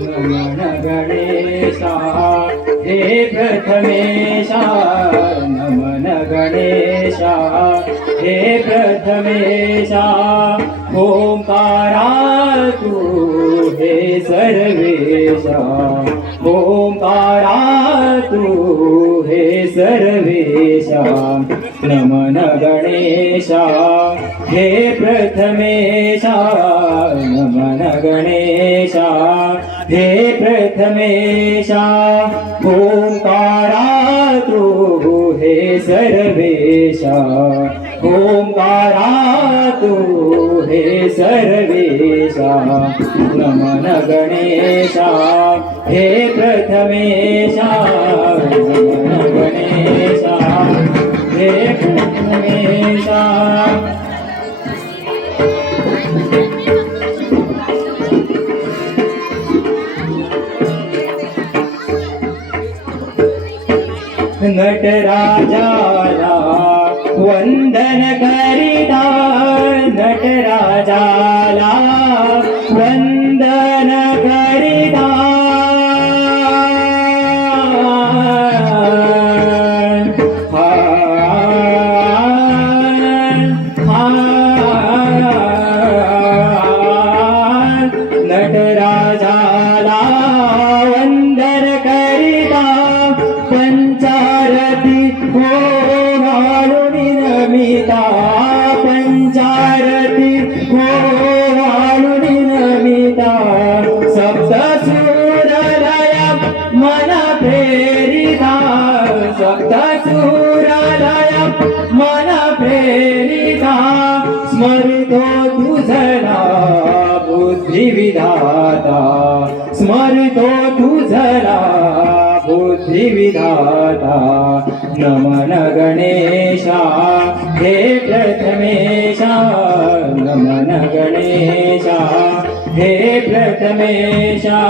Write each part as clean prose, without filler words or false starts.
नमन गणेशा हे प्रथमेशा नमन गणेशा हे प्रथमेशा ओंकारा तू हे सर्वेशा ओंकारा तू हे सर्वेशा नमन गणेशा हे प्रथमेशा नमन गणेशा हे प्रथमेशा ओंकारा तू हे सर्वेशा ओंकारा तू हे सर्वेशा नमन गणेशा हे प्रथमेशा नमन गणेशा हे प्रथमेशा नटराजाला वंदन करिता नटराजाला वंदन करिता नटराजाला वंदन करिता पंचारती हो वाळुनी नमिता पंचारती हो वाळुनी नमिता सप्तसूरलय मन प्रेरिता सप्तसूरलय मन प्रेरिता स्मरितो तुझला बुद्धिविधाता स्मरितो तुझला बुद्धिविधाता नमन गणेशा हे प्रथमेशा नमन गणेशा हे प्रथमेशा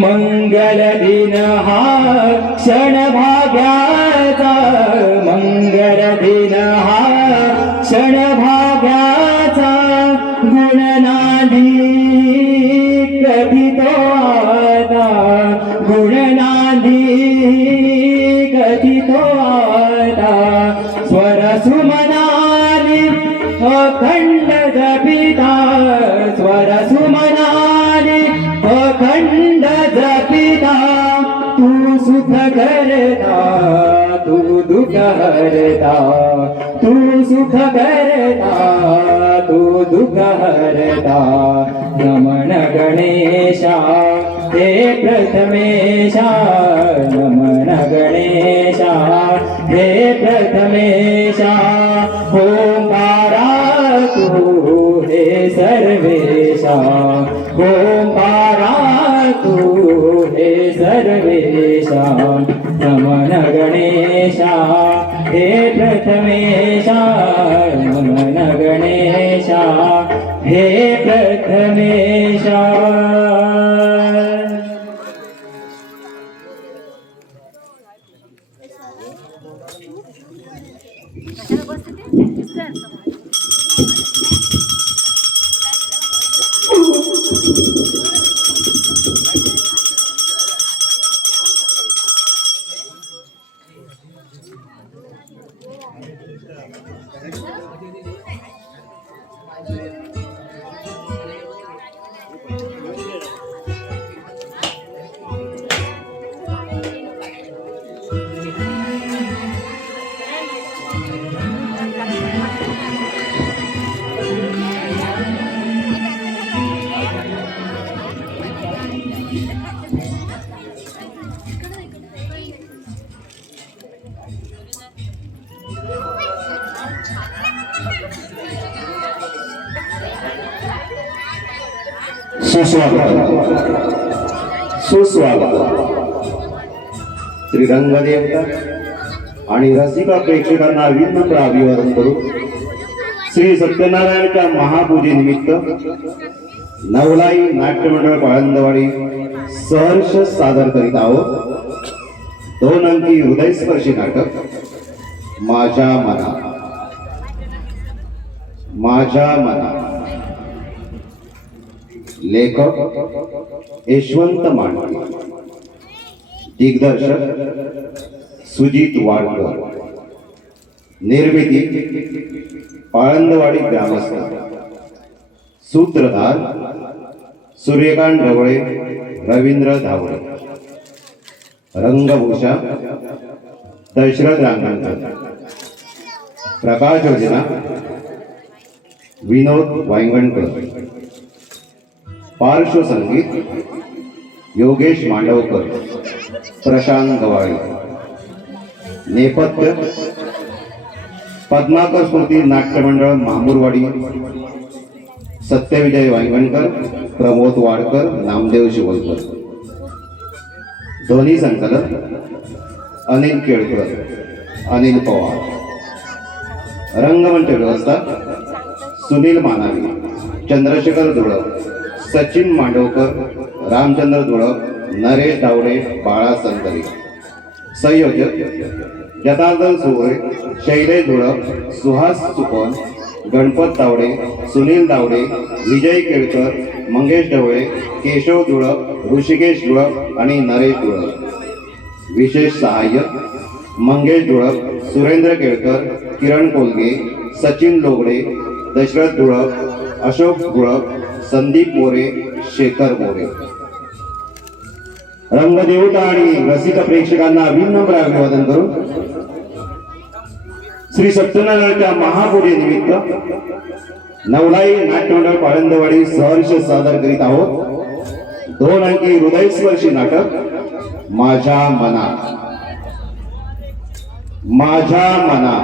मंगल दिन हा क्षण भाग्याचा मंगल दिन हा क्षण भाग्याचा गुणनादी कथितो आता गुणनादी कथितो आता स्वर सुमनाली अखंड जपिता स्वर सुमनाली अखंड जपिता तू सुख करता तू दुःख हरता तू सुख करता तू दुःख हरता नमन गणेशा हे प्रथमेशा नमन गणेशा हे प्रथमेशा ओंकारा तू हे सर्वेशा ओंकारा तू हे सर्वेशा नमन गणेशा हे प्रथमेशा नमन गणेशा हे प्रथमेशा सुस्वागत श्री रंगदेवता आणि रसिका प्रेक्षकांना विनम्र अभिवादन करू। श्री सत्यनारायणच्या महापूजेनिमित्त नवलाई नाट्य मंडळ पाळंदवाडी सहर्ष सादर करीत आहोत 2 अंकी हृदयस्पर्शी नाटक माझ्या मना. माझ्या मना. लेखक यशवंत मांडके. दिग्दर्शक सुजित वाडकर. निर्मिती पाळंदवाडी ग्रामस्थ. सूत्रधार सूर्यकांत ढवळे, रवींद्र धावडे. रंगभूषा दशरथ रांगणकर. प्रकाश योजना विनोद वांगणकर. पार्श्वसंगीत योगेश मांडवकर, प्रशांत गवाळे. नेपथ्य पद्माकर स्मृती नाट्य मंडळ मामुरवाडी, सत्यविजय वांगणकर, प्रमोद वाडकर, नामदेव शिवलकर. ध्वनी संकलन अनिल केळकर, अनिल पवार. रंगमंच व्यवस्था सुनील मानावी, चंद्रशेखर धुळप, सचिन मांडवकर, रामचंद्र धुळप, नरेश दावडे, बाळा संतरी. संयोजक जनार्दन सुवळे, शैलेश धुळप, सुहास सुपन, गणपत दावडे, सुनील दावडे, विजय केळकर, मंगेश ढवळे, केशव धुळप, ऋषिकेश धुळप आणि नरेश धुळप. विशेष सहाय्यक मंगेश धुळप, सुरेंद्र केळकर, किरण कोलगे, सचिन लोगडे, दशरथ धुळप, अशोक धुळप, संदीप मोरे, शेखर मोरे. रंगदेवता आणि रसिक प्रेक्षकांना विनम्र अभिवादन करून श्री सत्यनारायणच्या महापूजे निमित्त नवलाई नाट्यमंडळ पाळंदवाडी सहर्ष सादर करीत आहोत 2 अंकी हृदयस्पर्शी नाटक माझ्या मना. माझ्या मना.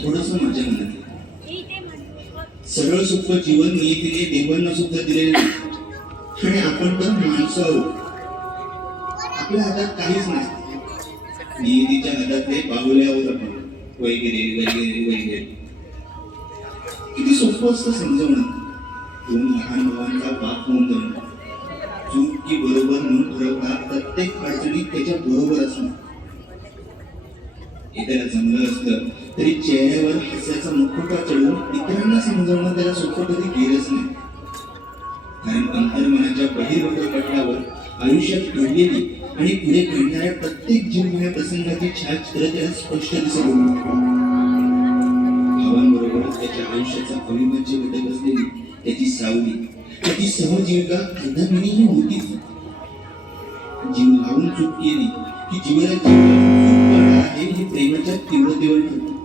थोडस माझ्या मनात सरळ सुख जीवन नियतीने देवांना सुद्धा दिलेले नाही. आणि आपण तर माणसं आहोत. आपल्या हातात काहीच नाही. नियतीच्या हातातले बाहुल्यावर आपण वगैरे वगैरे वगैरे. किती सोपं असतं समजवणं. 2 लहान भावांचा बाप होऊन जाणं. चूक की बरोबर म्हणून ठरवता प्रत्येक अडचणीत त्याच्या बरोबर असणं. एखाद्याला जमलं असतं तरी चेहऱ्यावर हास्याचा मुखवटा चढवून इतरांना समजावणं त्याला सोपं कधी गेलंच नाही. कारण अंतर्मनाच्या बहिर्वक्र आयुष्यात घडलेली आणि पुढे घडणाऱ्या प्रत्येक जीवघेण्या प्रसंगाची छायाचित्र त्याला स्पष्ट दिसत होती. भावांबरोबरच त्याच्या आयुष्याचा अविभाज्य घटक असलेली त्याची सावली, त्याची सहजीविका अर्धांगिनीही होती. जीव लावून चूक केली की जीवाला जीव आहे हे प्रेमाच्या तीव्रतेवर ठरतं.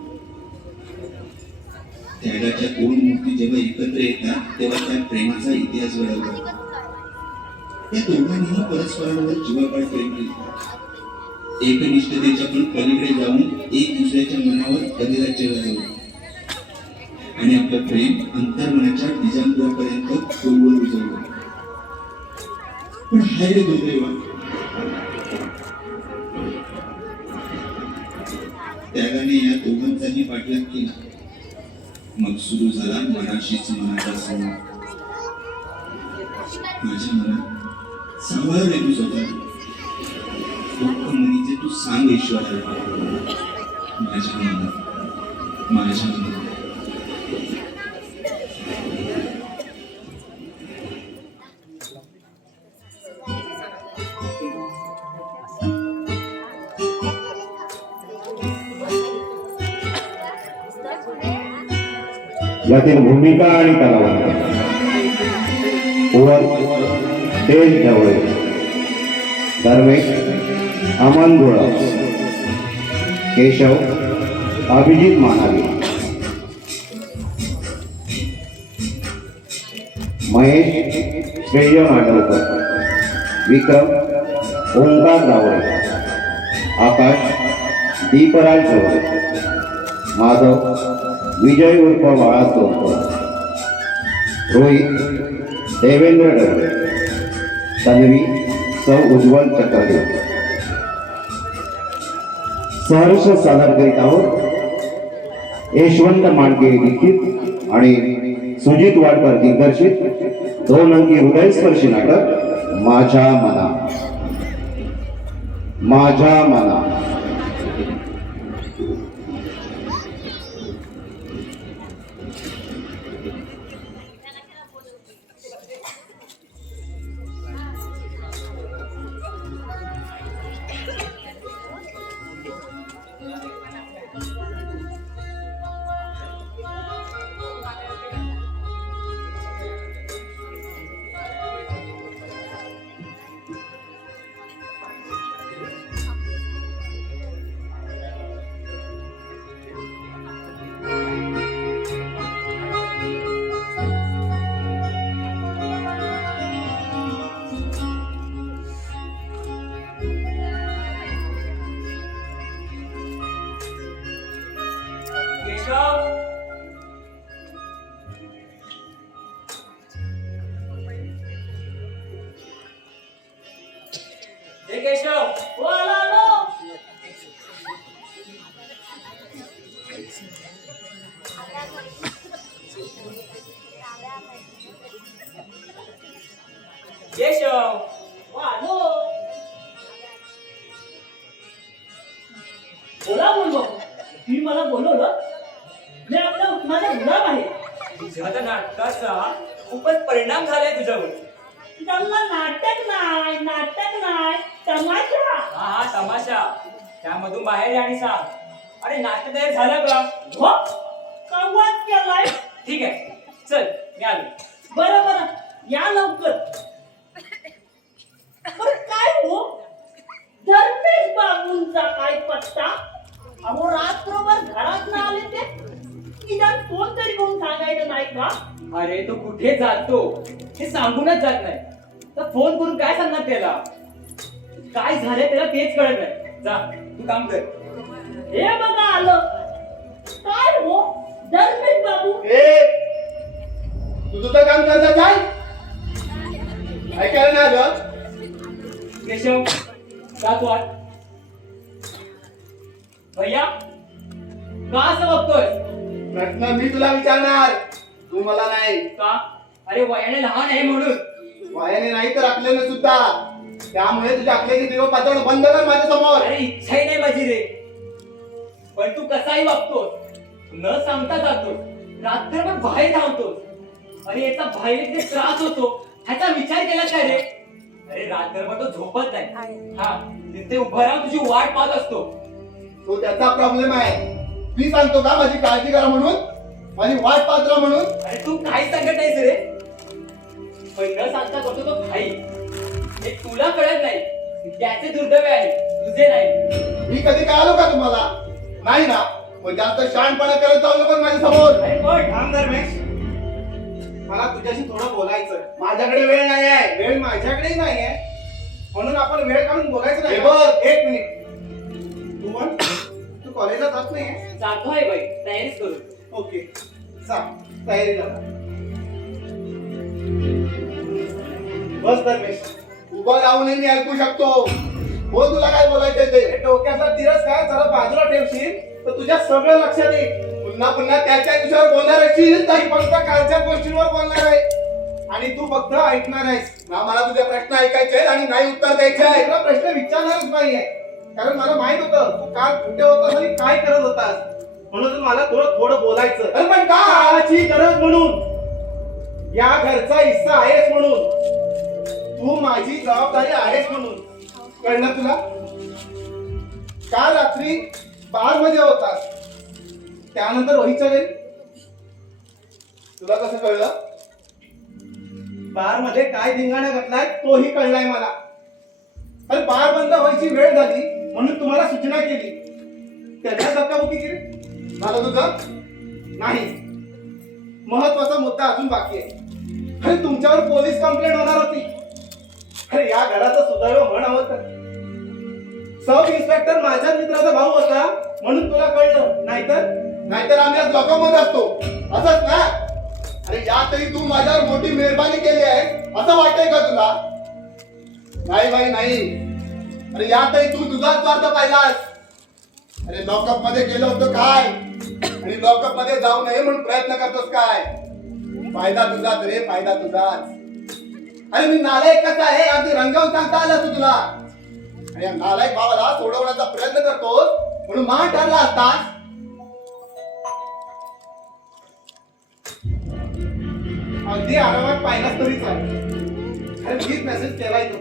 त्यागाच्या 2 मूर्ती जेव्हा एकत्र येतात तेव्हा त्या प्रेमाचा इतिहास घडवतात. या दोघांनीही परस्परांवर जीवापाड प्रेम केले. एकनिष्ठतेच्या पण पलीकडे जाऊन एक दुसऱ्याच्या मनावर अधिराज्य घडवलं आणि आपलं प्रेम अंतर्मनाच्या निजामपुरापर्यंत खोलवर रुजवलं. पण हाय रे दुर्दैवा, त्यागाने या दोघांचाही पाठलाग केला. मग सुरू झाला मनाशीच मनाचा संवाद. माझ्या मनात सांभाळ रे तू स्वतः. दुःख म्हणीचे तू सांग ईश्वराला. माझ्या मनात, माझ्या मनात. यातील भूमिका आणि कलावंत कुंवर तेज ढवळे, धर्मेश अमन धुळप, केशव अभिजित मानावी, महेश श्रेय मांडवकर, विक्रम ओंकार दावडे, आकाश दीपराज ढवळे, माधव विजय उर्फ बाळा सोनकर, रोहित देवेंद्र ढवळे, तन्वी सौ उज्ज्वल चक्रवर्ती. सहर्ष सादर करीत आहोत यशवंत मांडके लिखित आणि सुजित वाडकर दिग्दर्शित 2 अंकी हृदयस्पर्शी नाटक माझ्या मना. माझ्या मना. केशव वालो बोला बोललो तुम्ही मला बोलवलं मी आपला माझा गुलाम आहे. तुझ्या त्या नाटकाचा खूपच परिणाम झालाय तुझ्यावर. त्यांना नाटक नाही तमाशा. हा तमाशा. त्यामधून बाहेर आणि सांग. अरे नाटक तयार झालं का? हो कवाच केलाय. ठीक आहे चल मी आलो. बरं या लवकर. काय हो धर्मेश बाबूंचा काय पत्ता? अहो रात्रभर घरात ना आले ते निदान फोन तरी करून सांगायचं नाही का? अरे तो कुठे जातो हे सांगूनच जात नाही तर फोन करून काय सांगणार त्याला? काय झालंय त्याला तेच कळत नाही. जा तू काम कर. हे बघा आलं. काय हो धर्मेश बाबू? तू तुझं काम करता काय ऐकायला ना ग. केशव जातो आत. भैया का असं बघतोय? प्रश्न मी तुला विचारणार तू मला नाही. का? अरे वयाने लहान आहे म्हणून. वायाने नाही तर आपल्याला सुद्धा. त्यामुळे तुझ्या आपल्याची देव पातळण बंद कर माझ्या समोर. अरे इच्छाही नाही माझी रे पण तू कसाही वागतोस. न सांगता जातोस. रात्रभर बाहेर धावतोस. अरे याचा बाहेर किती त्रास होतो ह्याचा विचार केला काय रे? अरे रात्रभर तो झोपत नाही. हा तिथे उभा राहून तुझी वाट पाहत असतो. तो त्याचा प्रॉब्लेम आहे. मी सांगतो का माझी काळजी करा म्हणून, माझी वाट पात्रा म्हणून? अरे तू काही सांगत नाहीस रे पण न सांगता करतो तो भाई. हे तुला कळत नाही. त्याचे दुर्दैव आहे तुझे नाही. मी कधी कळालो का तुम्हाला? नाही ना. मग जास्त शहाणपणा करत जाऊ नको माझ्या समोर. अरे पण थांब धर्मेश, मला तुझ्याशी थोडं बोलायचं. माझ्याकडे वेळ नाही आहे. वेळ माझ्याकडेही नाही आहे म्हणून आपण वेळ काढून बोलायचं नाही. बघ एक मिनिट. तू कॉलेजला जात नाही? जातोय बाई तयारीच करू. ओके जा तयारीला. बस धर्मेश उभं राहूनही मी ऐकू शकतो. हो तुला काय बोलायचं ते डोक्याचा तिरस काय जरा बाजूला ठेवशील तर तुझ्या सगळं लक्षात येईल. पुन्हा पुन्हा त्याच्या विषयावर बोलणार असशील तर फक्त कालच्या गोष्टींवर बोलणार आहे आणि तू फक्त ऐकणार आहेस ना. मला तुझे प्रश्न ऐकायचे आहेत आणि नाही उत्तर द्यायचे आहे. तुला प्रश्न विचारणारच नाहीये कारण मला माहित होतं तू काल कुठे होतास आणि काय करत होतास म्हणून मला थोडं बोलायचं. अरे पण काची गरज म्हणून, या घरचा हिस्सा आहेस म्हणून, तू माझी जबाबदारी आहेस म्हणून. कळलं तुला? काल रात्री बार मध्ये होतास त्यानंतर रोहितच्या घरी तुला कसं कळलं? बार मध्ये काय धिंगाणा घातलाय तोही कळलाय मला. अरे बार बंद व्हायची वेळ झाली म्हणून तुम्हाला सूचना केली, त्याच्या धक्काबुक्की केली. झालं तुझं? नाही, महत्वाचा मुद्दा अजून बाकी आहे. अरे तुमच्यावर पोलीस कंप्लेंट होणार होती. अरे या घराचं सुदैव म्हणावं तर सब इन्स्पेक्टर माझ्या मित्राचा भाऊ होता म्हणून तुला कळलं, नाहीतर आम्ही आज लॉकअपमध्ये असतो. असंच ना? अरे यातही तू माझ्यावर मोठी मेहरबानी केली आहे असं वाटतंय का तुला? नाही बाई नाही. अरे यातही तू तुझाच स्वार्थ पाहिलास. अरे लॉकअप मध्ये गेलो होतो काय आणि लॉकअप मध्ये जाऊ नये म्हणून प्रयत्न करतोस काय? फायदा तुझाच रे, फायदा तुझाच. अरे मी नालायक कसा आहे अगदी रंगावून सांगता आलं असं तुला. आणि या नालायक भावाला सोडवण्याचा प्रयत्न करतोस म्हणून मान ठरला असतास. अगदी आरामात पाहिलाच तरी चालेल. अरे मीच मेसेज केलाय तो.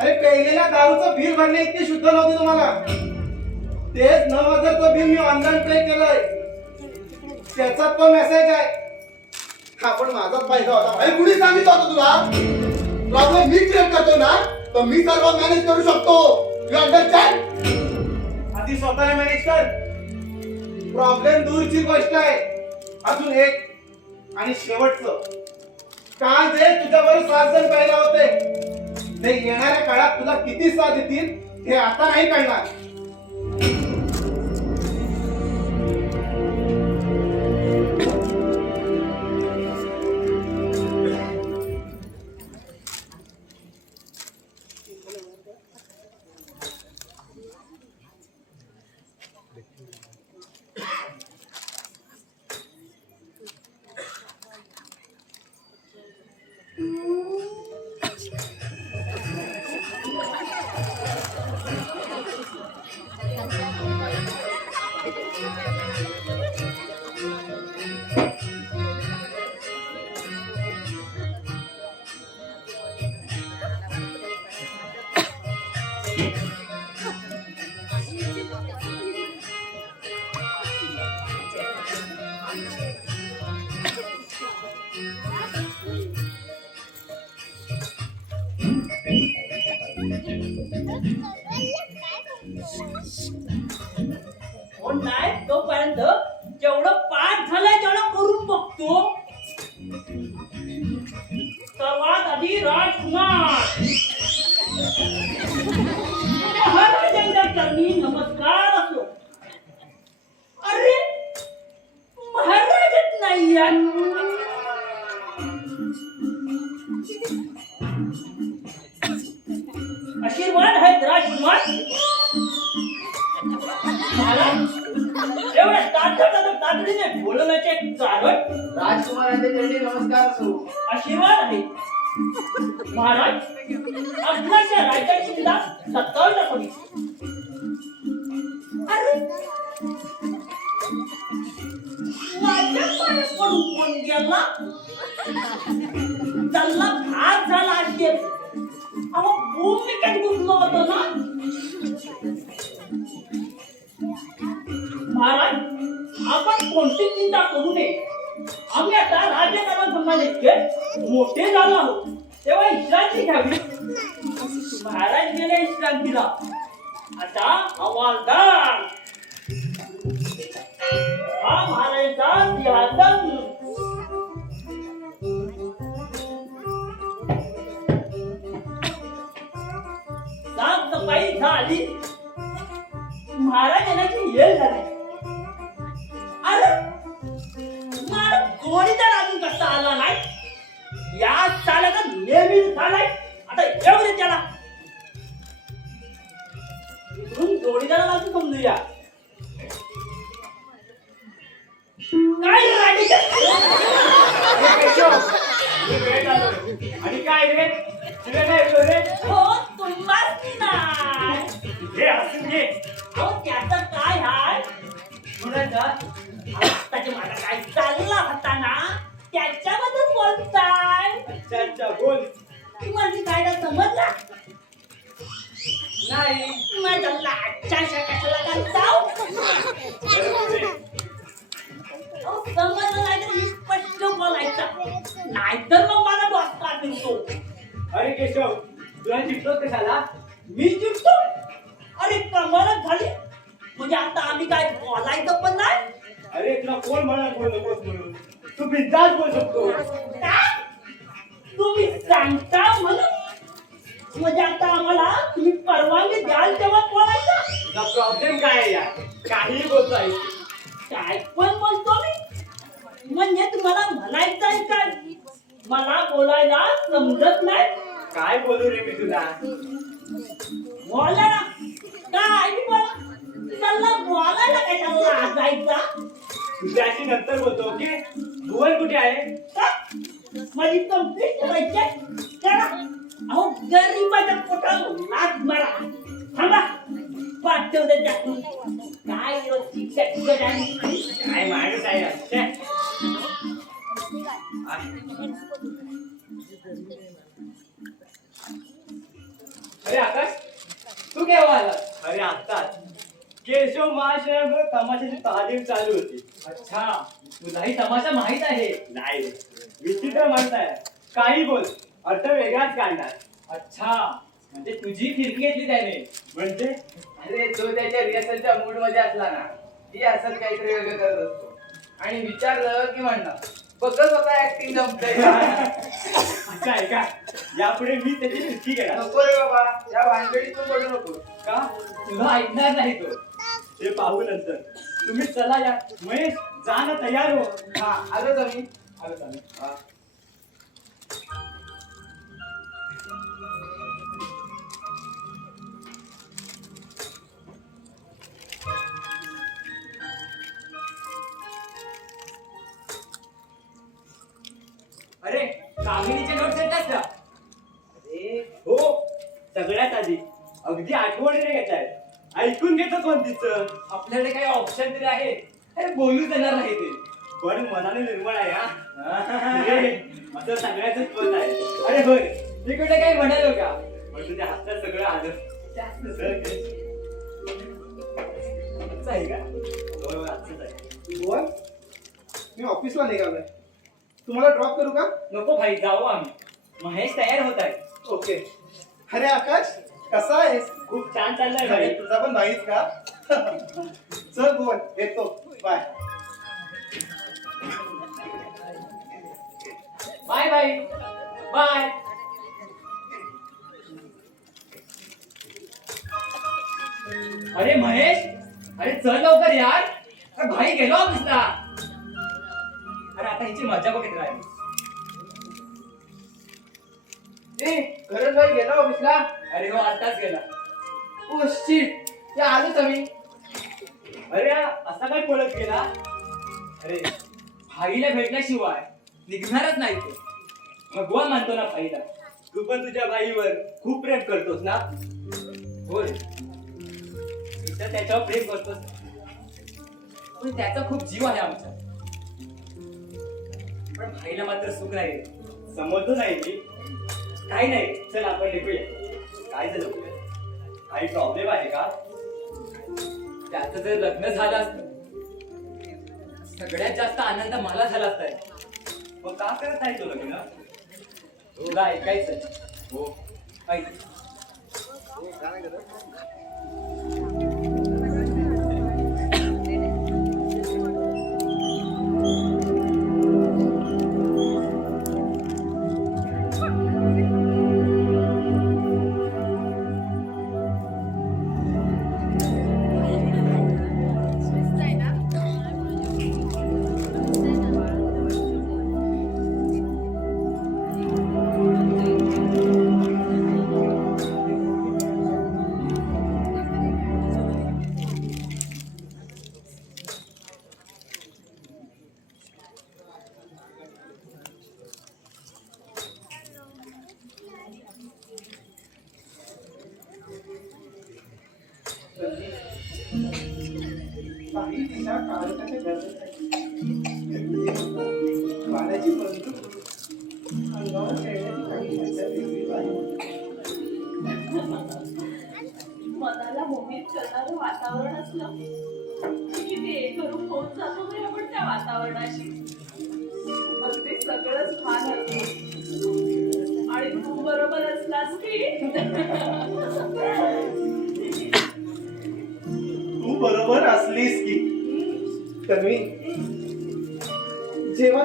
अरे पेलेल्या दारूचं बिल भरणे इतकी शुद्ध नव्हती तुम्हाला. तेच 9,000चं बिल मी ऑनलाईन पे केलंय, त्याचा तो मेसेज आहे. हा पण माझाच फायदा होता. अरे कुणी सांगितलं होतं तुला? प्रॉब्लेम मी क्रिएट करतो ना तर मी सर्व मॅनेज करू शकतो. You understand? आधी स्वतःला मॅनेज कर. प्रॉब्लेम दूरची गोष्ट आहे. अजून एक आणि शेवटचं, काल जे तुझ्याबरोबर 7 जण पहिला होते ते येणाऱ्या काळात तुला किती साथ देतील हे आता नाही कळणार. कोण नाही तोपर्यंत जेवढं पाठ झालंय तेवढं करून बघतो. सर्वात आधी राजकुमार. महाराजांच्या चरणी नमस्कार असो. अरे महाराजच नाही आशीर्वाद आहेत राजकुमार. एवढ्या तातडीने बोलवण्याचे कारण राजकुमारांचे चरणी नमस्कार असो. आशीर्वाद आहे महाराज. आपल्या राज्याची सुद्धा 57 कोणी. अरे माझ्या पायात पडून कोण गेला? चालला भाग झाला असेल. अहो भूमिकेत गुंतलो होतो ना महाराज. आपण कोणती चिंता करू नये. आम्ही आता राजकारणासंबंधी इतके मोठे झालो आहोत तेव्हा विश्रांती घ्यावी. महाराज गेले विश्रांतीला. आता हवालदार हा महाराजांचा सिंहासन. साफसफाई झाली. महाराज येण्याची वेळ झाली. अरे मला जोडीदार अजून कसा आला नाही? या चालाचा नेहमीच झालाय. आता येऊ दे त्याला. इकडून जोडीदाराला असं समजूया. काय राजे आणि काय रे तुला काय रे? हो तुम्हाच नाही. हे हसून घे. अहो त्याचं काय हाय म्हणायचं. त्याच्या माझा काय चालला होता ना त्याच्याबद्दल बोलताय. अच्छा बोल. माझी काय समजला नाही माझा लाचाशा कशाला घालताव. समजलं नाही तर स्पष्ट बोलायचा, नाहीतर मग मला डॉक्टर दिसतो. अरे केशव, तुला चिडतोस कशाला? मी चिडतो? अरे कमालच झाली. म्हणजे आता आम्ही काय बोलायचं पण नाही? अरे तुला कोण म्हणाल बोल नकोस म्हणून? तू बिनधास्त बोल शकतो. काय तुम्ही सांगता म्हणून? म्हणजे आता आम्हाला तुम्ही परवानगी द्याल तेव्हा बोलायचं? तुझा प्रॉब्लेम काय आहे यार? काही बोलताय. काय पण बोलतो मी? म्हणजे तुम्हाला म्हणायचं आहे काय मला बोलायला समजत नाही? काय बोलू रे मी तुला? बोला ना, काय बोला? त्याला बोलायला कशाला लाजायचा? तुझ्याशी नंतर बोलतो ओके? भुवन कुठे आहे? का? माझी कंप्लीट करायची करा. अहो गरीबाच्या पोटाला लाथ मारा. थांबा, पाठवते त्यातून. काय रोजची चटकट आहे. काय माणूस आहे यार. छे. अरे आकाश, तू केव्हा आला? अरे आत्ताच. केशव महाशयावर तमाशाची तालीम चालू होती. अच्छा, तुलाही तमाशा माहित आहे? नाही, विचित्र म्हणताय. काही बोल, अर्थ वेगळाच काढणार. अच्छा, म्हणजे तुझी फिरकी घेतली त्याने. म्हणजे अरे तो त्याच्या रिहर्सलच्या मूड मध्ये असला ना की असंच काहीतरी वेगळं करत असतो आणि विचारलं की म्हणणार बघत होता ऍक्टिंग जमतंय. असं आहे का? यापुढे मी त्याची फिरकी घेणार. नको रे बाबा, या भानगडीत तू पडू नको. का? तुला ऐकणार नाही तो. ते पाहू नंतर. तुम्ही चला या. महेश, जा ना, तयार हो. हा आलोच आम्ही. आलोच आम्ही. हा. अरे, कामिनीचे नोट्स येतात का? अरे हो, सगळ्यात आधी अगदी आठवणीने घेत आहेत. ऐकून घेतो कोण तिचं. आपल्याकडे काही ऑप्शन तरी आहे? अरे बोलू देणार नाही ते. पण मनाने निर्मळ आहे हा. अरे, असं सगळ्याच पद आहे. अरे होय, मी कुठे काही म्हणालो का? पण तुझ्या हातात सगळं आलं. जास्त सर, असं आहे का? होय, असंच आहे. भुवन, मी ऑफिसला निघालोय. तुम्हाला ड्रॉप करू का? नको भाई, जाऊ आम्ही. महेश तयार होत आहे. ओके. अरे आकाश, कसा आहेस? खूप छान चाललंय अरे भाई. तुझा पण भाईच का? चल भुवन, येतो. बाय. Bye bye. बाय. अरे महेश, अरे चल लवकर यार. अरे भाई गेलो ऑफिसला. अरे आता हिची मजा बघित राहिली. ए खरंच भाई गेला ऑफिसला? अरे हो, आताच गेला. ओ शिट, या आलोच आम्ही. अरे असा काय पळत गेला? अरे भाईला भेटल्याशिवाय निघणारच नाही तो. भगवान मानतो ना भाईला. तू पण तुझ्या भाईवर खूप प्रेम करतोस ना? होय, मी तर त्याच्यावर प्रेम करतोस. पण त्याचा खूप जीव आहे आमचा. पण भाईला मात्र सुख नाही. समजतो नाही मी. काही नाही, चल आपण निघूया. काय झालं? काही प्रॉब्लेम आहे का? त्याचं जर लग्न झालं असतं सगळ्यात जास्त आनंद मला झाला असता. मग का करत आहे तो लग्न? तुला ऐकायचं? हो, ऐक. काही दिशा काळोखाच्या गरजेसाठी पाण्याची बंदूक अंगावर खेळण्याची काही मजा वेगळीच आहे. मनाला मोहित करणारं वातावरण असलं की किती एकरूप होत जातो रे आपण त्या वातावरणाशी. अगदी सगळंच भान असतं. आणि तू बरोबर असलास की तू बरोबर असलीस की. तन्वी, जेव्हा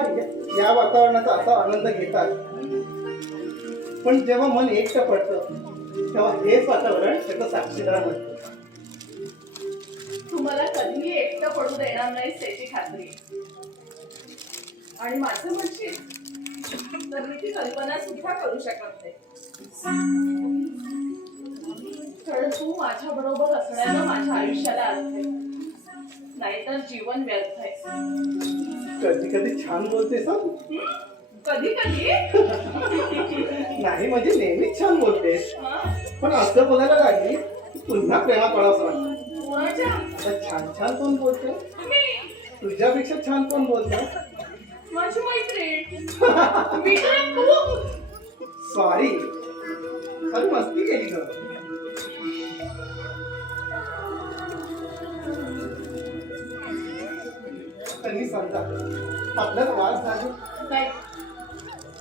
या वातावरणाचा असा आनंद घेतात, पण जेव्हा मन एकटं पडतं तेव्हा हेच वातावरण त्याचं साक्षीदार बनतं. तू मला कधीही एकटं पडू देणार नाहीस याची खात्री आहे. आणि माझं म्हणशील तर मी ती कल्पना सुद्धा करू शकत नाही. कारण तू माझ्या बरोबर असण्यानं माझ्या आयुष्याला अर्थ आहे. नाहीतर जीवन व्यर्थ आहे. कधी कधी छान बोलतेस हं? कधी कधी नाही म्हणजे नेहमीच छान बोलतेस, पण असं बोलायला लागली की पुन्हा प्रेमात पडावंसं वाटतं. कोणाच्या आता छान छान कोण बोलते? मी तुझ्यापेक्षा छान कोण बोलते? माझी मैत्रीण विक्रम तू. सॉरी, अरे मस्ती केली ग. तरी समजा आपल्याला वास झाला. नाही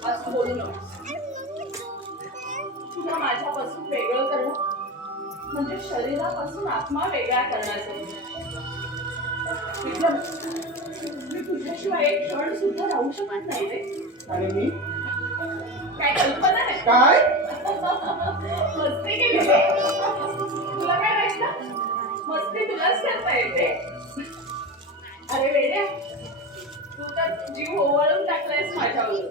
असं बोलू नको. तुला माझ्यापासून वेगळं करणं म्हणजे शरीरापासून आत्मा वेगळा करण्याचं. विक्रम, मी तुझ्याशिवाय एक क्षण सुद्धा राहू शकत नाही रे. आणि मी काय कल्पना आहे? काय? मस्ती केली रे. तुला काय वाटलं? मस्ती तुलाच करता येते. अरे वेड्या, तू तर जीव ओवाळून टाकलायस माझ्यावर.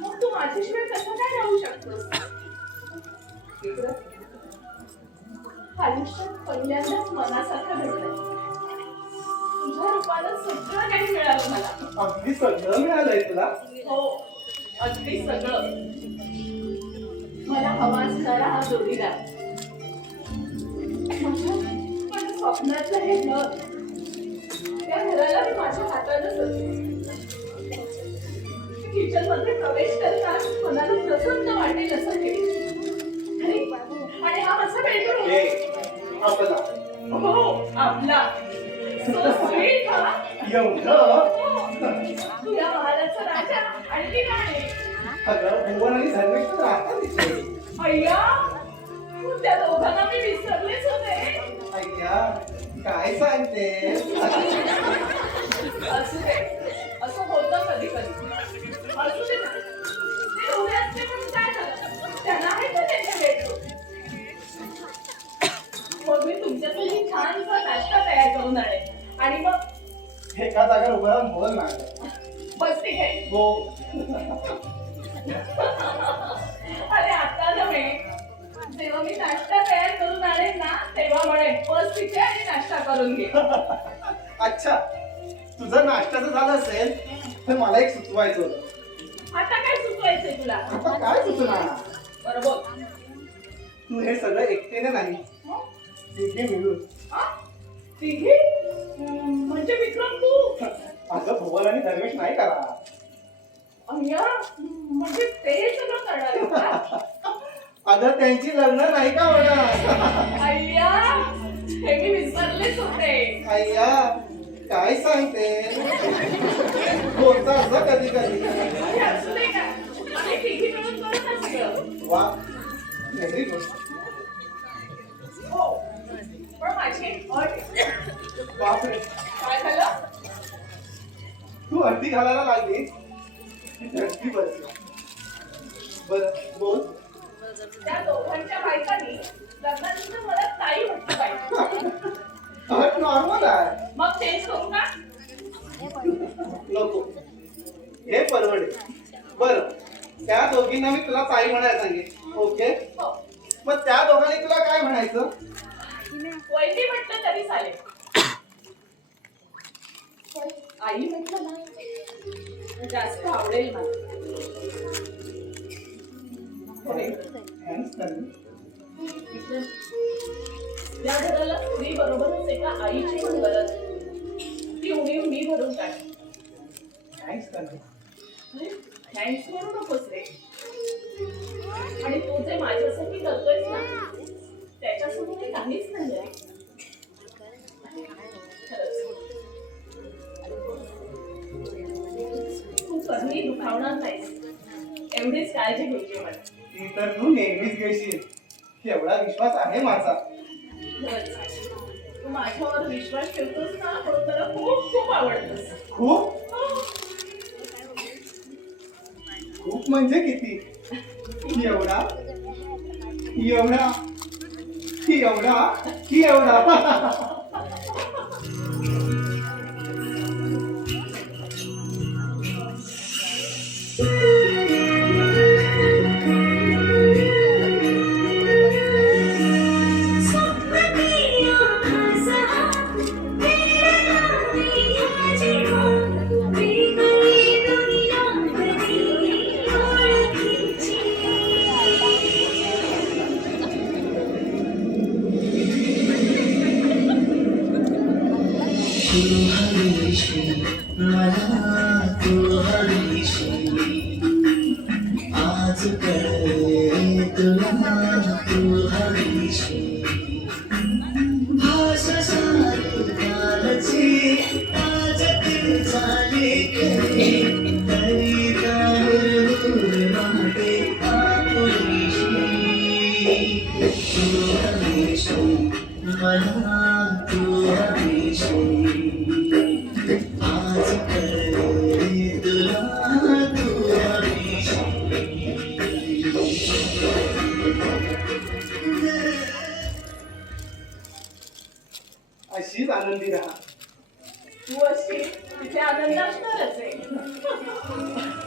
मग तू माझ्याशिवाय कसं काय राहू शकतोस? आयुष्यात पहिल्यांदाच मनासारखं घडलंय. तुझ्या रूपानं सगळं काही मिळालं मला. अगदी सगळं मिळालंय तुला. हो, अगदी सगळं. मला हवा असणारा हा जोडीदार, माझ्या स्वप्नातलं हे घर, त्या घराला मी माझ्या हातानं सजवलं. किचन मध्ये प्रवेश करताच मनाला प्रसन्न वाटेल असं केलं. आणि हा माझा बेडरूम. आपला हो, आपला. So sweet, हा. एवढं तू या महालाचा राजा आणि ती राणी. अगं भुवन आणि धर्मेश तर राहतात इथे. अय्या, तू त्या दोघांना मी विसरलेच होते. अय्या, काय सांगते? असू दे, असं होतं कधी कधी. असू दे ना. ते दोघे असते म्हणून काय झालं? त्यांना आहे का त्यांच्या बेडरूम? मग मी तुमच्यासाठी छानसा नाश्ता तयार करून आणेन. आणि मग एका जागेवर उभं राहून बोल ना. बस ठीक आहे. हो. अरे आता नव्हे, जेव्हा मी नाश्ता तयार करून आणेन ना तेव्हा म्हणेन बस तिथे आणि नाश्ता करून घे. अच्छा, तुझं नाश्त्याचं झालं असेल तर मला एक सुचवायचं होतं. आता काय सुचवायचंय तुला? आता काय सुचणार? बरोबर. तू हे सगळं एकटीने नाही, तिघे मिळून. तिघे? म्हणजे विक्रम तू? अगं भुवन आणि धर्मेश नाही करा. अय्या, म्हणजे ते सगळं करणार आहे का? अगं त्यांची लग्न नाही का होणार? अय्या, हे मी विसरलेच होते. अय्या, काय सांगते? होतं असं कधी कधी. अरे असू दे का? आम्ही तिघी मिळून करू ना सगळं. वा, व्हेरी गुड. हो, पण माझी एक अट आहे. बापरे, काय झालं? तू अर्धी घालायला लागली की धरती बसली. बरं बोल. त्या दोघांच्या बायकांनी लग्नानंतर मला ताई म्हटलं पाहिजे. अट नॉर्मल आहे. मग चेंज करू का? नको, हे परवडे. बरं, त्या दोघींना मी तुला ताई म्हणायला सांगेन. ओके, हो, मग त्या दोघांनी तुला काय म्हणायचं? वैदी म्हटलं तरी चालेल. पण आई म्हटलं ना जास्त आवडेल मला. होय. थँक्स ताई. या घराला स्त्री बरोबरच एका आईची पण गरज आहे. ती उणीव मी भरून काढ. थँक्स ताई. थँक्स म्हणू नकोस रे. आणि तू जे माझ्यासाठी करतोयस ना त्याच्यासमोर हे काहीच नाही रे. खरंच. कधीही दुखावणार नाहीस एवढीच काळजी घ्यायची मला. ती तर तू नेहमीच घेशील एवढा विश्वास आहे माझा. खरंच. तू माझ्यावर विश्वास ठेवतोस ना म्हणून मला खूप खूप आवडतोस. खूप खूप म्हणजे किती? एवढा एवढा एवढा की एवढा? अशीच आनंदी राहा. तू अशी तिथे आनंद असणारच आहे.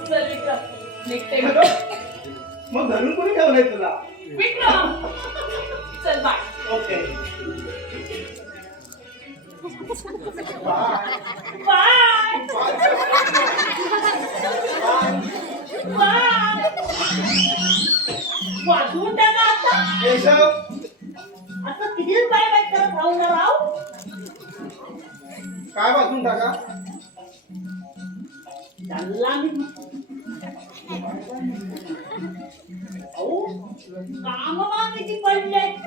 चल विक्रम निघते मी. मग घरून कोणी ठेवलंय तुला? विक्रम चल बाय. Okay bye bye. वाजवून टाका आता. केशव आता किती बाय बाय करत राहू ना राव. काय वाजून टाका? चालला मी. अहो काम किती पडली आहेत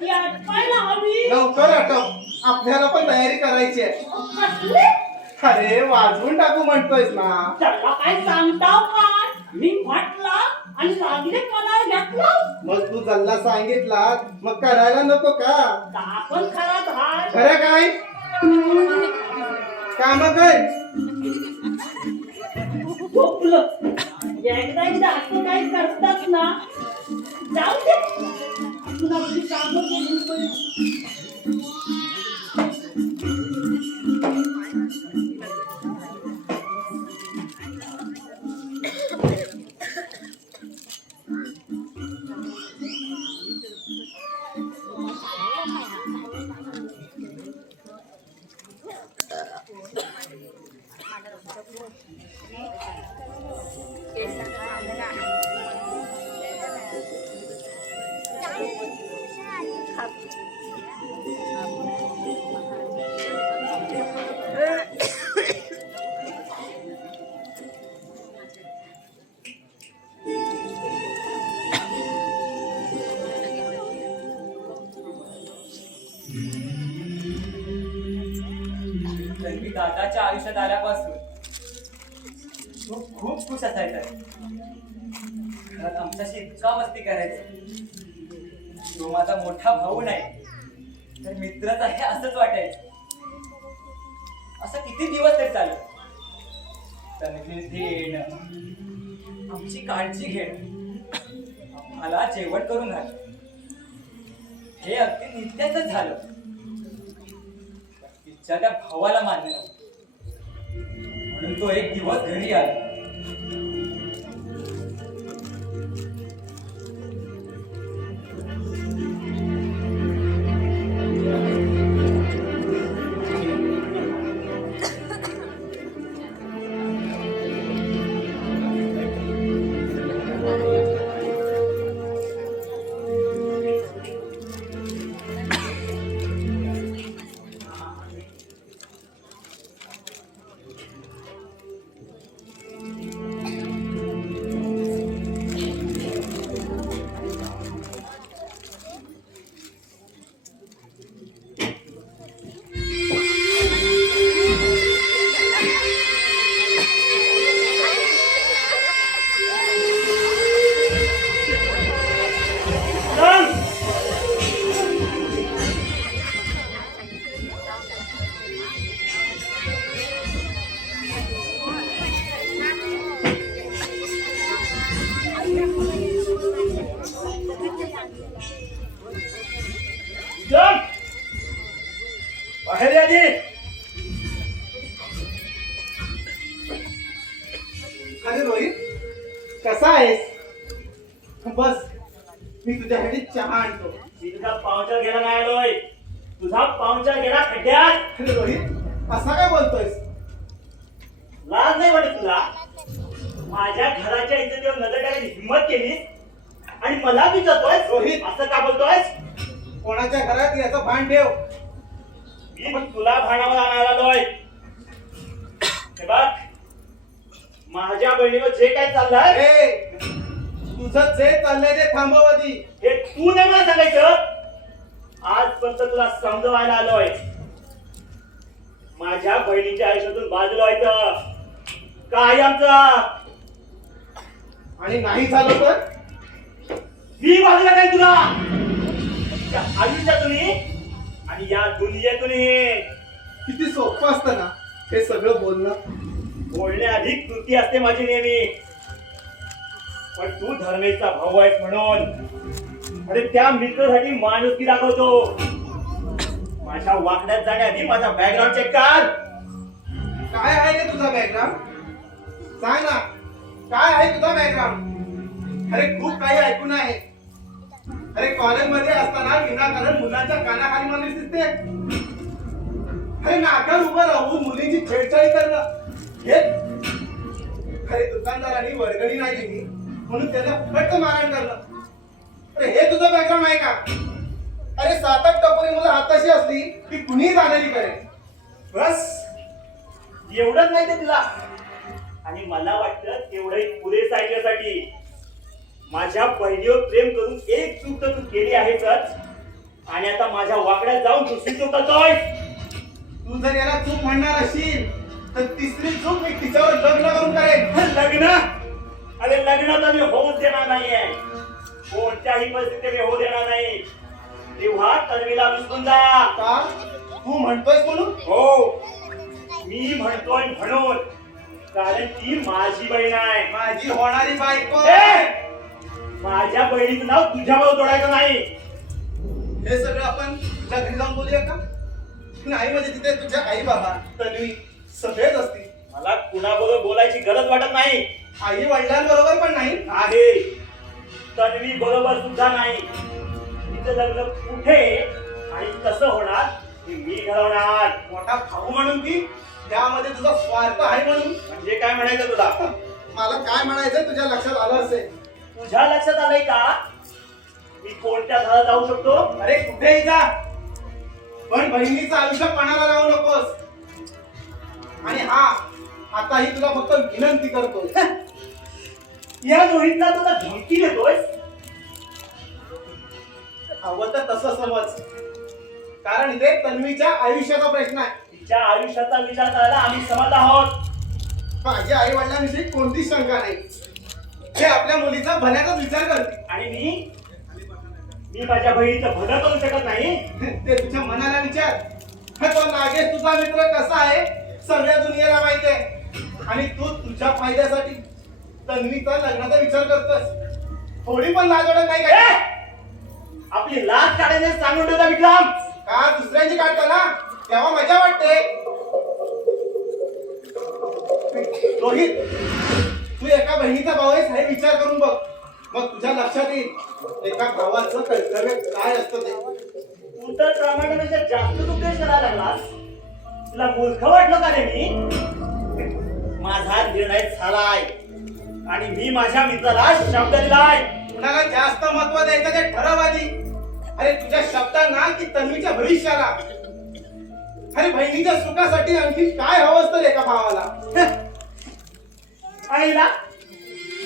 ती आटवायला हवी. लवकर आटप, आपल्याला पण तयारी करायची आहे. कसले अरे वाजवून टाकू म्हणतोयस ना. त्याला काय सांगताव काय? मी म्हटला आणि लागले मला घेतलं. मग तू जल्ला सांगितला मग करायला नको का? आपण खरात हाय. खरं काय? काम कर. झोपलं. एकदा एकदा असं काही करतात ना. जाऊ दे. आपण आपली कामं करून करू. मी दादाच्या आयुष्यात आल्यापासून तो खूप खुश असायचा. घरात आमच्याशी इतका मस्ती करायचा. तो माझा मोठा भाऊ नाही तर मित्रच आहे असंच वाटायचं. असं किती दिवस तरी चालू. तन्वीत येणं, आमची काळजी घेणं, आम्हाला जेवण करून घाल, हे अगदी नित्याच झालं. तिच्या त्या भावाला मान्य नव्हतं म्हणून तो एक दिवस घरी आला. कसा आहेस? बस मी तुझ्यासाठी चहा आणतो. मी तुझा पाहुणचार गेला नाही आलोय. तुझा पाहुणचार गेला खड्ड्यात. अरे रोहित असा काय बोलतोयस? लाज नाही वाटत तुला? माझ्या घराच्या इज्जतीवर नजर टाकायची हिंमत केलीस आणि मला विचारतोय रोहित. असं का बोलतोयस? कोणाच्या घरात याचं भान ठेव. मी पण तुला भाणावर आणायला आलोय. हे बघ, माझ्या बहिणीवर जे काय चाललंय ए, तुझं जे चाललंय ते थांबव आधी. हे तू नाही मला सांगायचं. आजपर्यंत तुला समजवायला आलोय. माझ्या बहिणीच्या आयुष्यातून बाजूला व्हायचं काय आमचं. आणि नाही झालं तर मी बाजूला काय तुला या आयुष्यातूनही आणि या दुनियेतूनही. किती सोपं असतं ना हे सगळं बोलणं. बोलण्याआधी कृती असते माझी नेहमी. पण तू धर्मेचा भाऊ आहेस म्हणून अरे त्या मित्रासाठी माणुसकी दाखवतो. माझ्या वाकड्यात जाण्याआधी माझा बॅकग्राऊंड चेक कर. काय आहे रे तुझा बॅकग्राऊंड? सांग ना, काय आहे तुझा बॅकग्राऊंड? अरे खूप काही ऐकून आहे. अरे कॉलेजमध्ये असताना विनाकारण मुलांच्या कानाखाली माणूस दिसते. अरे नाकावर उभं राहून मुलींची छेडछाडी करणं हे. अरे दुकानदारांनी वर्गणी नाही दिली म्हणून त्यांना फुकट मारहाण करणं. अरे हे तुझं बॅकग्राऊंड आहे का? अरे 7-8 टपोरी मुलं हाताशी असली की कुणीही झालेली करेल. बस एवढंच नाही ते तुला. आणि मला वाटतं तेवढंही पुरेसं आहे तुझ्यासाठी. माझ्या बहिणीवर प्रेम करून एक चूक तर तू केली आहेच आणि आता माझ्या वाकड्यात जाऊन दुसरी चूक करतोय. तू जर याला चूक म्हणणार असशील तर तिसरी चूक मी तिच्यावर लग्न करून करेन. लग्न? अरे लग्न तर मी होऊच देणार नाहीये. कोणत्याही परिस्थितीत मी होऊ देणार नाही. तेव्हा तन्वीला विसरून जा. का? तू म्हणतोयस म्हणून? हो, मी म्हणतोय म्हणून. कारण ती माझी बहीण आहे. माझी होणारी बायको. ए! माझ्या बहिणीचं नाव तुझ्यावर जोडायचं नाही. हे सगळं आपण तुझ्या घरी जाऊन बोलूया का? नाही म्हणजे तिथे तुझ्या आई बाबा तन्वी सगळेच असतील. मला कुणाबरोबर बोलायची गरज वाटत नाही. आई वडिलांबरोबर पण नाही. आहे तन्वी बरोबर सुद्धा नाही. तिचं लग्न कुठे आणि कसं होणार हे मी ठरवणार. मोठा भाऊ म्हणून की त्यामध्ये तुझा स्वार्थ आहे म्हणून? म्हणजे काय म्हणायचं तुला? मला काय म्हणायचं तुझ्या लक्षात आलं असेल. तुझ्या लक्षात आलंय का मी कोणत्या घरात जाऊ शकतो? अरे कुठेही जा पण बहिणीचं आयुष्य पणाला लावू नकोस. आणि हा आता ही तुला फक्त विनंती करतोय. या रोहितला तुला धमकी देतोय? हवं तर तसं समज. कारण इथे तन्वीच्या आयुष्याचा प्रश्न आहे. तिच्या आयुष्याचा विचार करायला आम्ही समर्थ आहोत. माझ्या आई वडिलांविषयी कोणतीच शंका नाही. ते आपल्या मुलीचा भल्याचाच विचार करतील. आणि मी माझ्या बहिणीचं भलं करू शकत नाही. ते तुझ्या मनाला विचार. हा तो नागेश तुझा मित्र कसा आहे सगळ्या दुनियेला माहिती आहे. आणि तू तुझ्या फायद्यासाठी तन्वीचा लग्नाचा विचार करतोस. थोडी पण लाज वाटत नाही का? आपली लाज काढायला सांगून ठेवता विक्रम. का दुसऱ्यांची काढता ना तेव्हा मजा वाटते. रोहित तू एका बहिणीचा भाऊ आहेस हे विचार करून बघ. मग तुझ्या लक्षात येईल एका भावाचं कर्तव्य काय असतं ते. तू तर प्रामाणिकपेक्षा जास्त उपदेश करायला लागलास. तुला मूर्ख वाटलं का रे मी? माझा निर्णय झालाय आणि मी माझ्या मित्राला शब्द दिलाय. कुणाला जास्त महत्व द्यायचं ते ठरव आधी. अरे तुझ्या शब्दांना की तन्वीच्या भविष्याला? अरे बहिणीच्या सुखासाठी आणखी काय हवं असतं एका भावाला? आईला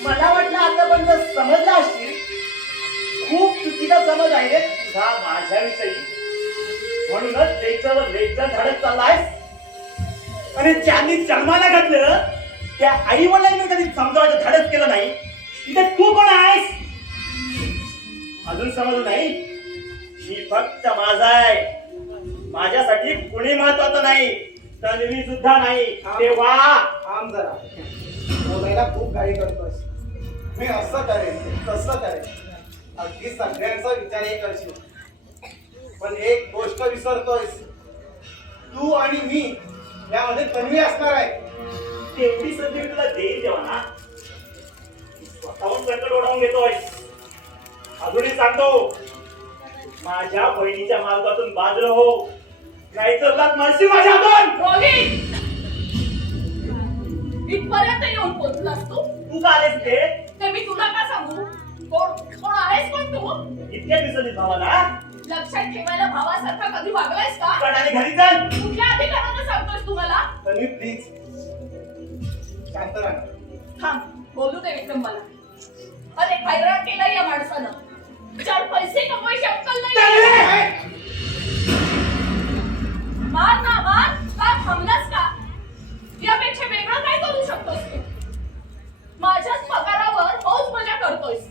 मला वाटलं आतापर्यंत समजला असतील. खूप चुकीचा समज आहे रे तुझा माझ्याविषयी. म्हणूनच लेक्चरवर लेक्चर झाडत चाललायस. आणि ज्यांनी जन्माला घातलं त्या आई वडिलांनी कधी समजावायचं धाडस केलं नाही. तिथे तू कोण आहेस? अजून समजलं नाही? मी फक्त माझा आहे. माझ्यासाठी कुणी महत्वाचं नाही. तन्वी सुद्धा नाही. तेव्हा थांब जरा. बोलायला खूप घाई करतोस. मी असं करेन तसं करेन अगदी सगळ्यांचा विचारही करशील. पण एक गोष्ट विसरतोयस. तू आणि मी यामध्ये तन्वी असणार आहे. तेवढी संधी मी तुला देईल तेव्हा ना. स्वतःहून संकट ओढवून घेतोय. अजूनही सांगतो, माझ्या बहिणीच्या मार्गातून बाजूला हो, नाहीतर लात मारशी माझ्या हातून. रोहित, इथपर्यंत येऊन पोहोचलास तू का आलेस ते? ते मी तुला का सांगू? कोण आहेस कोण तू? इतक्या दिवसांनी भावाला लक्षात ठेवायला भावासारखा कधी वागलायस का? कडाने घरी चल. कुठल्या अधिकारानं सांगतोस तू मला? तन्वी प्लीज शांत राहा. थांब, बोलू दे विक्रम मला. अरे हैराण केलं या माणसानं. 4 पैसे कमवायची अक्कल नाही. मार ना मार. का थांबलास का? यापेक्षा वेगळं काय करू शकतोस तू? माझ्याच पगारावर मौज मजा करतोयस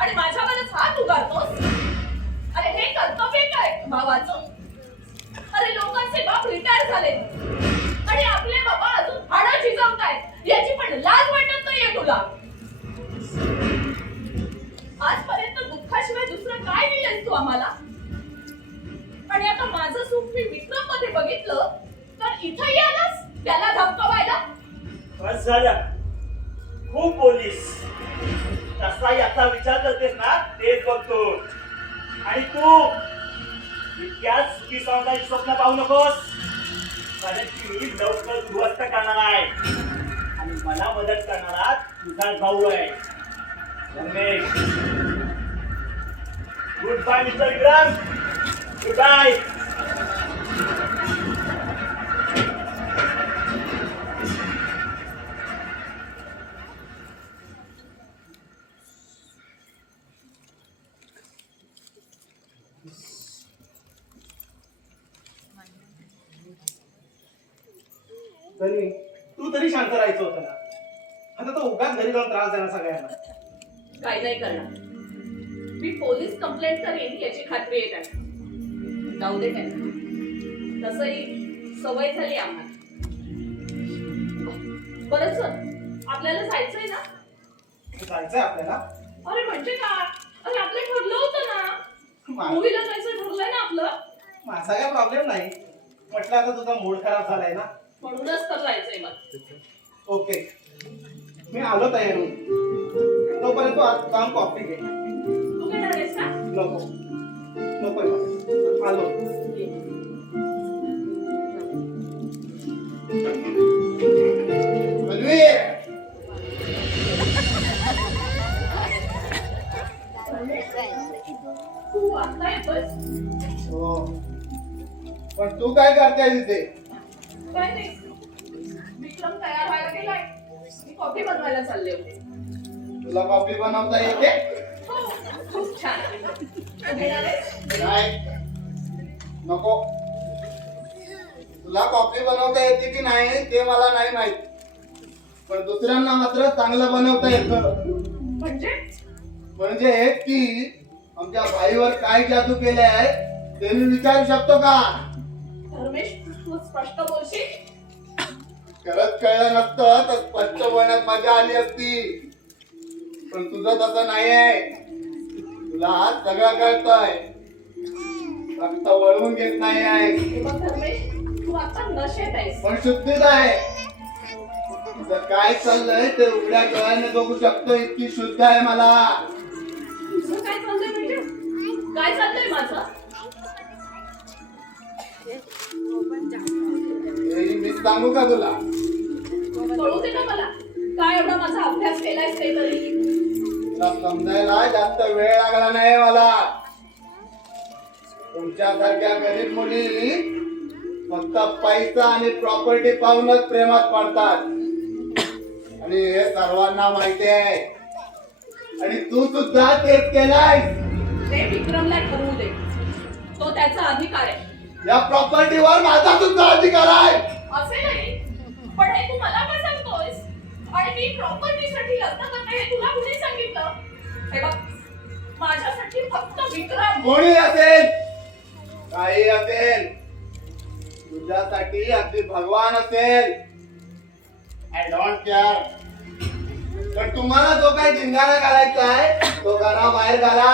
आणि माझ्यावरच हात उगारतोस. अरे हे कर्तव्य काय भावाचं? अरे लोकांचे बाप रिटायर झाले आणि आपले बाबा अजून हाडं झिजवतायत. याची पण लाज वाटत नाहीये तुला? आजपर्यंत दुःखाशिवाय दुसरं काय दिलंस तू आम्हाला? आणि आता माझं सुख मी विक्रम मध्ये बघितलं तर इथंही आलास त्याला धमकावायला? बस झालं, खूप बोलीस. कसा याचा विचार करतेस ना तेच बघतो. आणि तू इतक्याच सुखी संसाराची स्वप्न पाहू नकोस, कारण की मी लवकर दुरुस्त करणार आहे आणि मला मदत करणारा तुझा भाऊ आहे Ramesh. Good bye mister Vikram. Good bye. Tanvi, तू तरी शांत राहायचं होतं ना. आता तो उगाच घरी जाऊन त्रास देणार सगळ्यांना. काय नाही करणार. मी पोलीस कंप्लेंट करेन याची खात्री येत आहे. जाऊ दे त्यांना. तसंही सवय झाली आम्हाला. बरं चल, आपल्याला जायचंय ना? जायचंय आपल्याला. अरे म्हणजे काय? अरे आपलं ठरलं होतं ना. मा- मूवीला जायचं ठरलंय ना आपलं. माझा काय प्रॉब्लेम नाही. म्हटलं आता तुझा मूड खराब झालाय ना. म्हणूनच तर जायचंय मला. ओके, मी आलो तयारून. तोपर्यंत तू आज काम कॉफी घे. तू घेणार आहेस का? नको नको मला. आलो. तन्वी, तू आता येतोयस? हो, पण तू काय करतेय तिथे? काय नाही. विक्रम तयार व्हायला गेलाय. मी कॉफी बनवायला चालले होते. तुला कॉफी बनवता येते? हो, खूप छान. तू घेणार आहेस? नाही, नको. तुला कॉफी बनवता येते की नाही ते मला नाही माहित, पण दुसऱ्यांना मात्र चांगलं बनवता येतं. म्हणजे हेच की आमच्या भाईवर काय जादू केलाय ते मी विचारू शकतो का? धर्मेश, तू स्पष्ट बोलशील? खरंच कळलं नसतं तर स्पष्ट बोलण्यात मजा आली असती, पण तुझं तसं नाही आहे. तुला आज सगळं कळतंय, फक्त वळवून घेत नाही आहे. हे बघ धर्मेश, तू आता नशेत आहेस. पण शुद्धीत आहे. तुझं काय चाललंय ते उघड्या डोळ्याने बघू शकतो, इतकी शुद्ध आहे मला. तुझं काय चाललंय म्हणजे? काय चाललंय माझं? हे मी सांगू का तुला? कळू दे ना मला. काय एवढा माझा अभ्यास केलायस ते तरी? तुला समजायला जास्त वेळ लागला नाही मला. तुमच्यासारख्या गरीब मुली फक्त पैसा आणि प्रॉपर्टी पाहूनच प्रेमात पडतात आणि हे सर्वांना माहिती आहे. आणि तू सुद्धा तेच केलाय. ते विक्रमला ठरवू दे. तो त्याचा अधिकार आहे. या प्रॉपर्टीवर माझा सुद्धा अधिकार आहे. असे नाही, पण हे तू मला का सांगतोयस? आणि मी प्रॉपर्टीसाठी लग्न करते हे तुला कुणी सांगितलं? हे बघ, माझ्यासाठी फक्त विक्रम. कोणी असेल, काही असेल, तुझ्यासाठी अगदी भगवान असेल, आय डोंट केअर. पण तुम्हाला जो काही धिंगाणा घालायचा आहे तो घराबाहेर घाला.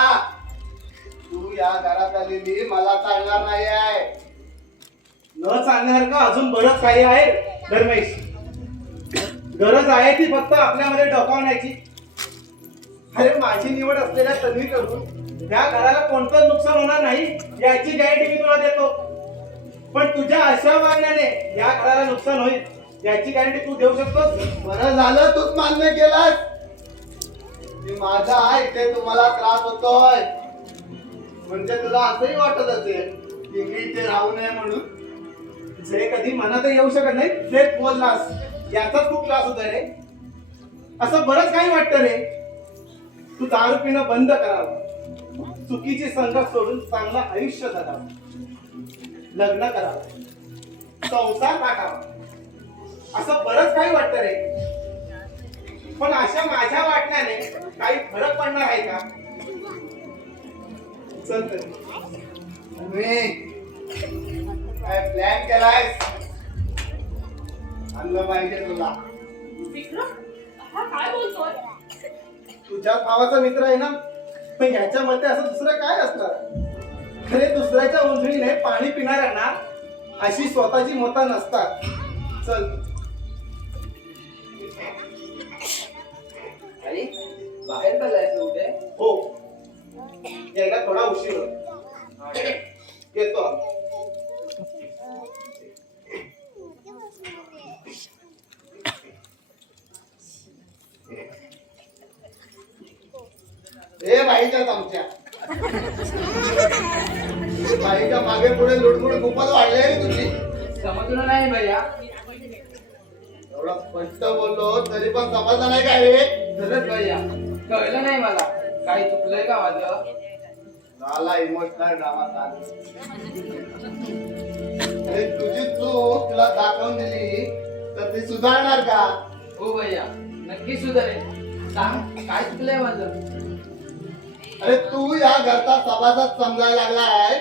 तू या घरात आलेली मला चालणार नाही आहे. न चालणार का अजून बरंच काही आहे धर्मेश. गरज आहे ती फक्त आपल्यामध्ये डोकावण्याची. अरे माझी निवड असलेल्या तन्वीकडून या घराला कोणतं नुकसान होणार नाही याची गॅरंटी मी तुला देतो. पण तुझ्या अशा वागण्याने या घराला नुकसान होईल याची गॅरंटी तू देऊ शकतोस? बरं झालं तूच मान्य केलास की माझा इथे तुम्हाला त्रास होतोय. म्हणजे तुला असंही वाटत असेल की मी इथे राहू नये म्हणून. जे कधी मनात येऊ शकत नाही तेच बोललास याचा खूप त्रास होतोय रे. असं बरंच काही वाटतं रे. तू दारू पिणं बंद करावं, चुकीची संगत सोडून चांगलं आयुष्य जगावं, लग्न करावं, संसार टाकावा, असं बरंच काही वाटतं रे. पण अशा माझ्या वाटण्याने काही फरक पडणार आहे का? चल तरी. मी काय प्लॅन केलायस? आणलं पाहिजे तुला. विक्रम हा काय बोलतोय? तुझ्या भावाचा मित्र आहे ना, पण ह्याच्या मते असं दुसरं काय असणार? खरे दुसऱ्याच्या उंजळीने पाणी पिणाऱ्यांना अशी स्वतःची मतं नसतात. चल. अरे बाहेर चालायचं उद्या? हो, यायला थोडा उशीर होतो. येतो. ए बाईच्या चमच्या, बाईच्या मागे पुढे लुडबुड खूपच वाढली रे तुझी. समजलं नाही भैया. एवढं स्पष्ट बोललो तरी पण समजलं नाही काय रे? खरंच भैया कळलं नाही मला. काही चुकलंय का माझं? झाला इमोशनल ड्रामा चालू. अरे तुझी चूक तुला दाखवून दिली तर ती सुधारणार का? हो भैया नक्की सुधारेल. सांग काय चुकलंय माझं? अरे तू या घरचा सभासद समजायला लागलाय.